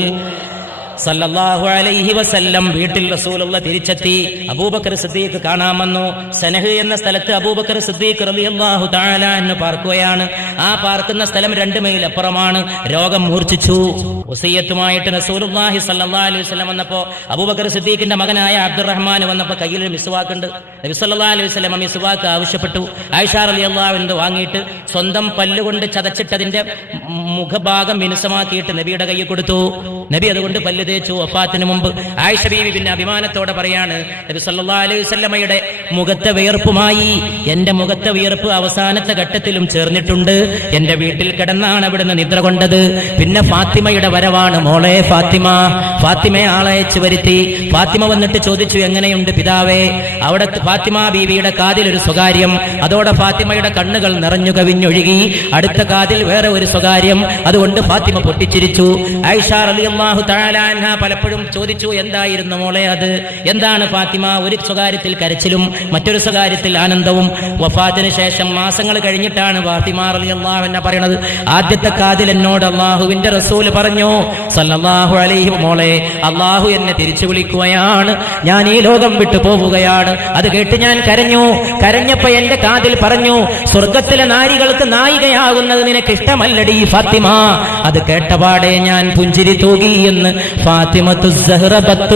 സല്ലല്ലാഹു അലൈഹി വസല്ലം. വീട്ടിൽ റസൂലുള്ള തിരിച്ചെത്തി. അബൂബക്കർ സിദ്ദീഖ് കാണാൻ വന്നു. സനഹ് എന്ന സ്ഥലത്ത് അബൂബക്കർ സിദ്ദീഖ് റളിയല്ലാഹു തആല അൻഹു പാർക്കുകയാണ്. ആ പാർക്കുന്ന സ്ഥലം 2 മൈൽ അപ്പുറമാണ്. രോഗം മൂർച്ഛിച്ചു. വസിയത്തുമായിട്ട് റസൂലുള്ളാഹി സ്വല്ലല്ലാഹു അലൈഹി വസല്ലം വന്നപ്പോ അബൂബക്കർ സിദ്ദീഖിന്റെ മകനായ അബ്ദുറഹ്മാൻ വന്നപ്പോ കയ്യിൽ ഒരു മിസ്വാക്ക് ഉണ്ട്. നബി സല്ലല്ലാഹു അലൈഹി വസല്ലം മിസ്വാക്ക് ആവശ്യപ്പെട്ടു. ആയിഷ റളിയല്ലാഹു അൻഹ വാങ്ങിയിട്ട് സ്വന്തം പല്ലുകൊണ്ട് ചതച്ചിട്ടതിന്റെ മുഖഭാഗം മിനുസമാക്കിയിട്ട് നബിയുടെ കയ്യിൽ കൊടുത്തു. നബി അതുകൊണ്ട് പല്ല് തേച്ചു വഫാത്തിന് മുമ്പ്. ആയിഷ ബീവി പിന്നെ അഭിമാനത്തോടെ പറയാണ്, നബി സല്ലല്ലാഹു അലൈഹി വസല്ലമയുടെ മുഖത്തെ വിയർപ്പുമായി എന്റെ മുഖത്തെ വിയർപ്പ് അവസാനത്തെ ഘട്ടത്തിലും ചേർന്നിട്ടുണ്ട്. എന്റെ വീട്ടിൽ കിടന്നാണ് അവിടുന്ന് നിദ്ര കൊണ്ടത്. പിന്നെ ഫാത്തിമയുടെ വരവാണ്. മോളെ ഫാത്തിമയെ ആളയച്ചു വരുത്തി. ഫാത്തിമ വന്നിട്ട് ചോദിച്ചു, എങ്ങനെയുണ്ട് പിതാവേ? അവിടെ ഫാത്തിമ ബീവിയുടെ കാതിൽ ഒരു സ്വകാര്യം. അതോടെ ഫാത്തിമയുടെ കണ്ണുകൾ നിറഞ്ഞു കവിഞ്ഞൊഴുകി. അടുത്ത കാതിൽ വേറെ ഒരു സ്വകാര്യം. അതുകൊണ്ട് ഫാത്തിമ പൊട്ടിച്ചിരിച്ചു. ആയിഷ റളിയല്ലാഹു തആല അൻഹ പലപ്പോഴും ചോദിച്ചു, എന്തായിരുന്നു മോളെ അത്? എന്താണ് ഫാത്തിമ? ഒരു സ്വകാര്യത്തിൽ കരച്ചിലും മറ്റൊരു സ്വകാര്യത്തിൽ ആനന്ദവും. വഫാത്തിന് ശേഷം മാസങ്ങൾ കഴിഞ്ഞിട്ടാണ് ഫാത്തിമ റളിയല്ലാഹു അൻഹ പറയുന്നത്, ആദ്യത്തെ കാതിൽ എന്നോട് അല്ലാഹുവിന്റെ റസൂൽ പറഞ്ഞു സല്ലല്ലാഹു അലൈഹി, മോളെ അല്ലാഹു എന്നെ തിരിച്ചു വിളിക്കുകയാണ്, ഞാൻ ഈ ലോകം വിട്ടു പോവുകയാണ്. അത് കേട്ട് ഞാൻ കരഞ്ഞപ്പോ എന്റെ കാതിൽ പറഞ്ഞു, സ്വർഗത്തിലെ നാരികൾക്ക് നായികയാകുന്നത് നിനക്ക് ഇഷ്ടമല്ലടി ഫാത്തിമ. അത് കേട്ടപാടെ ഞാൻ പുഞ്ചിരി തൂകി എന്ന് ഫാത്തിമത്തു സഹ്റ ബത്തൂൽ.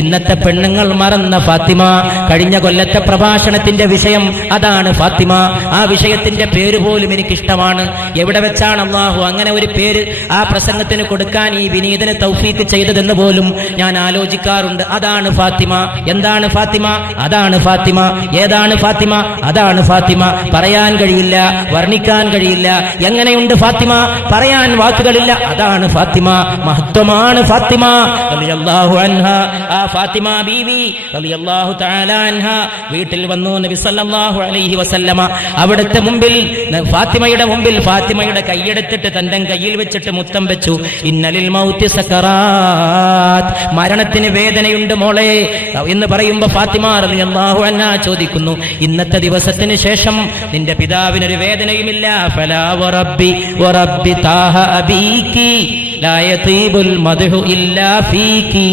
ഇന്നത്തെ പെണ്ണുങ്ങൾ മറന്ന ഫാത്തിമ. കഴിഞ്ഞ കൊല്ലത്തെ പ്രഭാഷണത്തിന്റെ വിഷയം അതാണ് ഫാത്തിമ. ആ വിഷയത്തിന്റെ പേര് പോലും എനിക്കിഷ്ടമാണ്. എവിടെ വെച്ചാണ് അല്ലാഹു അങ്ങനെ ഒരു പേര് ആ പ്രസംഗത്തിന് കൊടുക്കാൻ ഈ വിനീതന് തൗഫീക്ക് ചെയ്തതെന്ന് പോലും ഞാൻ ആലോചിക്കാറുണ്ട്. അതാണ് ഫാത്തിമ. എന്താണ് ഫാത്തിമ? അതാണ് ഫാത്തിമ. ഏതാണ് ഫാത്തിമ? അതാണ് ഫാത്തിമ. പറയാൻ കഴിയില്ല, വർണ്ണിക്കാൻ കഴിയില്ല. എങ്ങനെയുണ്ട് ഫാത്തിമ? പറയാൻ വാക്കുകളില്ല. അതാണ് ഫാത്തിമ. മഹത്വമാണ് ഫാത്തിമ റളിയല്ലാഹു അൻഹ. ആ ഫാത്തിമ ബീവി റളിയല്ലാഹു തആല അൻഹ വീട്ടിൽ വന്നു നബി സല്ലല്ലാഹു അലൈഹി വസല്ലമ. അവിടുത്തെ മുമ്പിൽ, ഫാത്തിമയുടെ മുമ്പിൽ ഫാത്തിമയുടെ കൈയെടുത്തിട്ട് തന്റെ കയ്യിൽ വെച്ചിട്ട് മുത്തം വെച്ചു. ഇന്നലിൽ മൗത്തി സക്കറാത്ത്, മരണത്തിന് വേദനയുണ്ട് മോളെ എന്ന് പറയുമ്പോ ഫാത്തിമ റളിയല്ലാഹു അൻഹ ചോദിക്കുന്നു, ഇന്നത്തെ ദിവസത്തിന് ശേഷം നിന്റെ പിതാവിനൊരു വേദനയുമില്ല? ഫലാ വറബ്ബി വറബ്ബി താഹ അബീകി ലാ യതീബുൽ മദ്ഹു ഇല്ലാ ഫീകി.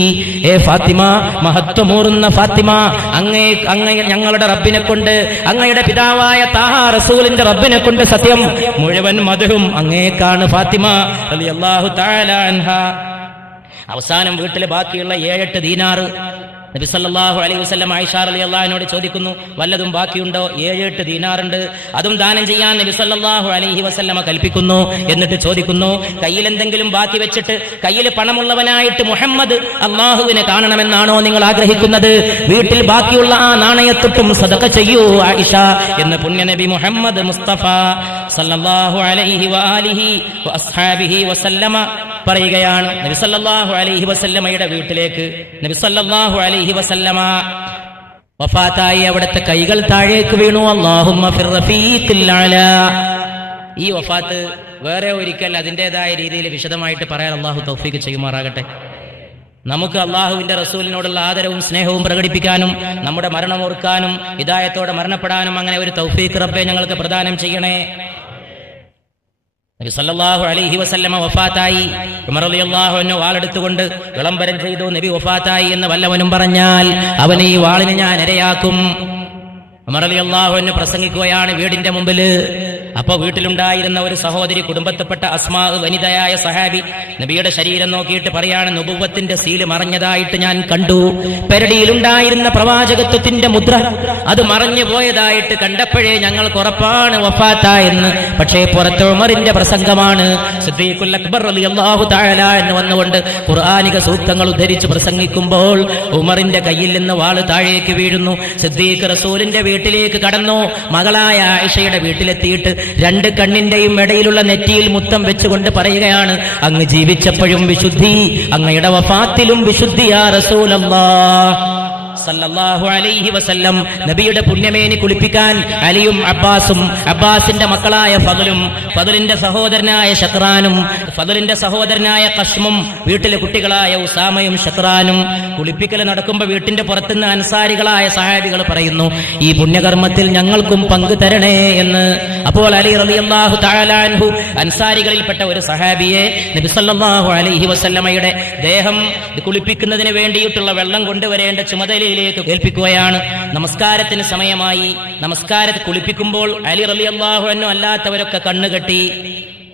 ഏ ഫാത്തിമ, മഹത്വമൂറുന്ന ഫാത്തിമ, അങ്ങേ ഞങ്ങളുടെ റബ്ബിനെ കൊണ്ട്, അങ്ങയുടെ പിതാവായ താഹ റസൂലിന്റെ റബ്ബിനെ കൊണ്ട് സത്യം, മുഴുവൻ മദ്ഹും അങ്ങേക്കാണ് ഫാത്തിമ റളിയല്ലാഹു തആല അൻഹ. അവസാനം വീട്ടിലെ ബാക്കിയുള്ള 7-8 ദീനാറ് നബി സല്ലല്ലാഹു അലൈഹി വസല്ലം ആയിഷ റളിയല്ലാഹു അൻഹയോട് ചോദിക്കുന്നു, വല്ലതും ബാക്കിയുണ്ടോ? 7-8 ദീനാറുണ്ട്, അതും ദാനം ചെയ്യാൻ നബി സല്ലല്ലാഹു അലൈഹി വസല്ലമ കൽപ്പിക്കുന്നു. എന്നിട്ട് ചോദിക്കുന്നു, കയ്യിൽ എന്തെങ്കിലും ബാക്കി വെച്ചിട്ട്, കയ്യിൽ പണമുള്ളവനായിട്ട് മുഹമ്മദ് അല്ലാഹുവിനെ കാണണമെന്നാണോ നിങ്ങൾ ആഗ്രഹിക്കുന്നത്? വീട്ടിൽ ബാക്കിയുള്ള ആ നാണയത്തൊട്ടും സദഖ ചെയ്യൂ ആയിഷ എന്ന് പുണ്യനബി മുഹമ്മദ് മുസ്തഫ സല്ലല്ലാഹു അലൈഹി വആലിഹി വഅസ്ഹാബിഹി വസല്ലമ പറയുകയാണ്. നബി സല്ലല്ലാഹു അലൈഹി വസല്ലമയുടെ വീട്ടിലേക്ക് നബി സല്ലല്ലാഹു അലൈഹി വസല്ലമ വഫാത്തായി. അവിടുത്തെ കൈകൾ താഴേക്ക് വീണു. അല്ലാഹുമ്മ ഫിർ റഫീഖിൽ അലാ. ഈ വഫാത്ത് വേറെ ഒരിക്കൽ അതിൻ്റെതായ രീതിയിൽ വിശദമായിട്ട് പറയാൻ അല്ലാഹു തൗഫീഖ് ചെയ്യുമാറാകട്ടെ. നമുക്ക് അല്ലാഹുവിന്റെ റസൂലിനോടുള്ള ആദരവും സ്നേഹവും പ്രകടിപ്പിക്കാനും നമ്മുടെ മരണം ഓർക്കാനും ഹിദായത്തോടെ മരണപ്പെടാനും അങ്ങനെ ഒരു തൗഫീഖ് റബ്ബേ ഞങ്ങൾക്ക് പ്രദാനം ചെയ്യണേ. നബി സല്ലല്ലാഹു അലൈഹി വസല്ലമ വഫാത്തായി. ഉമർ റളിയല്ലാഹു അൻഹു വാളെടുത്തുകൊണ്ട് വിളംബരം ചെയ്തു, നബി വഫാത്തായി എന്ന് വല്ലവനും പറഞ്ഞാൽ അവനെ ഈ വാളിന് ഞാൻ ഇരയാക്കും. ഉമർ റളിയല്ലാഹു അൻഹു പ്രസംഗിക്കുകയാണ് വീടിന്റെ മുമ്പിൽ. അപ്പൊ വീട്ടിലുണ്ടായിരുന്ന ഒരു സഹോദരി, കുടുംബത്തിൽപ്പെട്ട അസ്മാ, വനിതയായ സഹാബി, നബിയുടെ ശരീരം നോക്കിയിട്ട് പറയാണ്, നുബുവ്വത്തിന്റെ സീല് മറഞ്ഞതായിട്ട് ഞാൻ കണ്ടു. പെരടിയിലുണ്ടായിരുന്ന പ്രവാചകത്വത്തിന്റെ മുദ്ര അത് മറഞ്ഞു പോയതായിട്ട് കണ്ടപ്പോഴേ ഞങ്ങൾക്ക് ഉറപ്പാണ് വഫാത്തായെന്ന്. പക്ഷേ പുറത്ത് ഉമറിന്റെ പ്രസംഗമാണ്. സിദ്ദീഖുൽ അക്ബർ റളിയല്ലാഹു തആല എന്ന് വന്നുകൊണ്ട് ഖുർആനിക സൂക്തങ്ങൾ ഉദ്ധരിച്ച് പ്രസംഗിക്കുമ്പോൾ ഉമറിന്റെ കയ്യിൽ നിന്ന് വാള് താഴേക്ക് വീഴുന്നു. സിദ്ദീഖ് റസൂലിന്റെ വീട്ടിലേക്ക് കടന്നു. മകളായ ആയിഷയുടെ വീട്ടിലെത്തിയിട്ട് 2 കണ്ണിന്റെയും ഇടയിലുള്ള നെറ്റിയിൽ മുത്തം വെച്ചുകൊണ്ട് പറയുകയാണ്, അങ്ങ് ജീവിച്ചപ്പോഴും വിശുദ്ധി, അങ്ങയുടെ വഫാത്തിലും വിശുദ്ധി യാ റസൂലല്ലാഹ് സല്ലല്ലാഹു അലൈഹി വസല്ലം. നബിയുടെ പുണ്യമേനി കുളിപ്പിക്കാൻ അലിയും അബ്ബാസും, അബ്ബാസിന്റെ മക്കളായ ഫദലും, ഫദലിന്റെ സഹോദരനായ ഷക്റാനും, ഫദലിന്റെ സഹോദരനായ ഖസ്മും, വീട്ടിലെ കുട്ടികളായ ഉസാമയും ഷക്റാനും കുളിപ്പിക്കൽ നടക്കുമ്പോൾ വീട്ടിന്റെ പുറത്തുനിന്ന് അൻസാരികളായ സഹാബികൾ പറയുന്നു, ഈ പുണ്യകർമ്മത്തിൽ ഞങ്ങൾക്കും പങ്ക് തരണേ എന്ന്. അപ്പോൾ അലി റളിയല്ലാഹു തആല അൻഹു അൻസാരികളിൽപ്പെട്ട ഒരു സഹാബിയെ നബി സല്ലല്ലാഹു അലൈഹി വസല്ലമയുടെ ദേഹം കുളിപ്പിക്കുന്നതിന് വേണ്ടിയിട്ടുള്ള വെള്ളം കൊണ്ടുവരേണ്ട ചുമതലയിലേക്ക് ഏൽപ്പിക്കുകയാണ്. നമസ്കാരത്തിന് സമയമായി. നമസ്കാരത്തിൽ കുളിപ്പിക്കുമ്പോൾ അലി റളിയല്ലാഹു അൻഹു അല്ലാത്തവരൊക്കെ കണ്ണുകെട്ടി.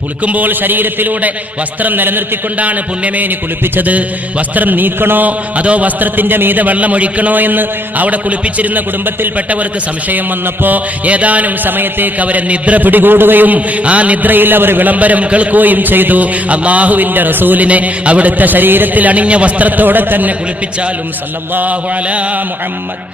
കുളിക്കുമ്പോൾ ശരീരത്തിലൂടെ വസ്ത്രം നിലനിർത്തിക്കൊണ്ടാണ് പുണ്യമേനി കുളിപ്പിച്ചത്. വസ്ത്രം നീക്കണോ അതോ വസ്ത്രത്തിന്റെ മീതെ വെള്ളം ഒഴിക്കണോ എന്ന് അവിടെ കുളിപ്പിച്ചിരുന്ന കുടുംബത്തിൽപ്പെട്ടവർക്ക് സംശയം വന്നപ്പോ ഏതാനും സമയത്തേക്ക് അവരെ നിദ്ര പിടികൂടുകയും ആ നിദ്രയിൽ അവർ വിളംബരം കേൾക്കുകയും ചെയ്തു, അള്ളാഹുവിന്റെ റസൂലിനെ അവിടുത്തെ ശരീരത്തിൽ അണിഞ്ഞ വസ്ത്രത്തോടെ തന്നെ കുളിപ്പിച്ചാലും സല്ലല്ലാഹു അലാ മുഹമ്മദ്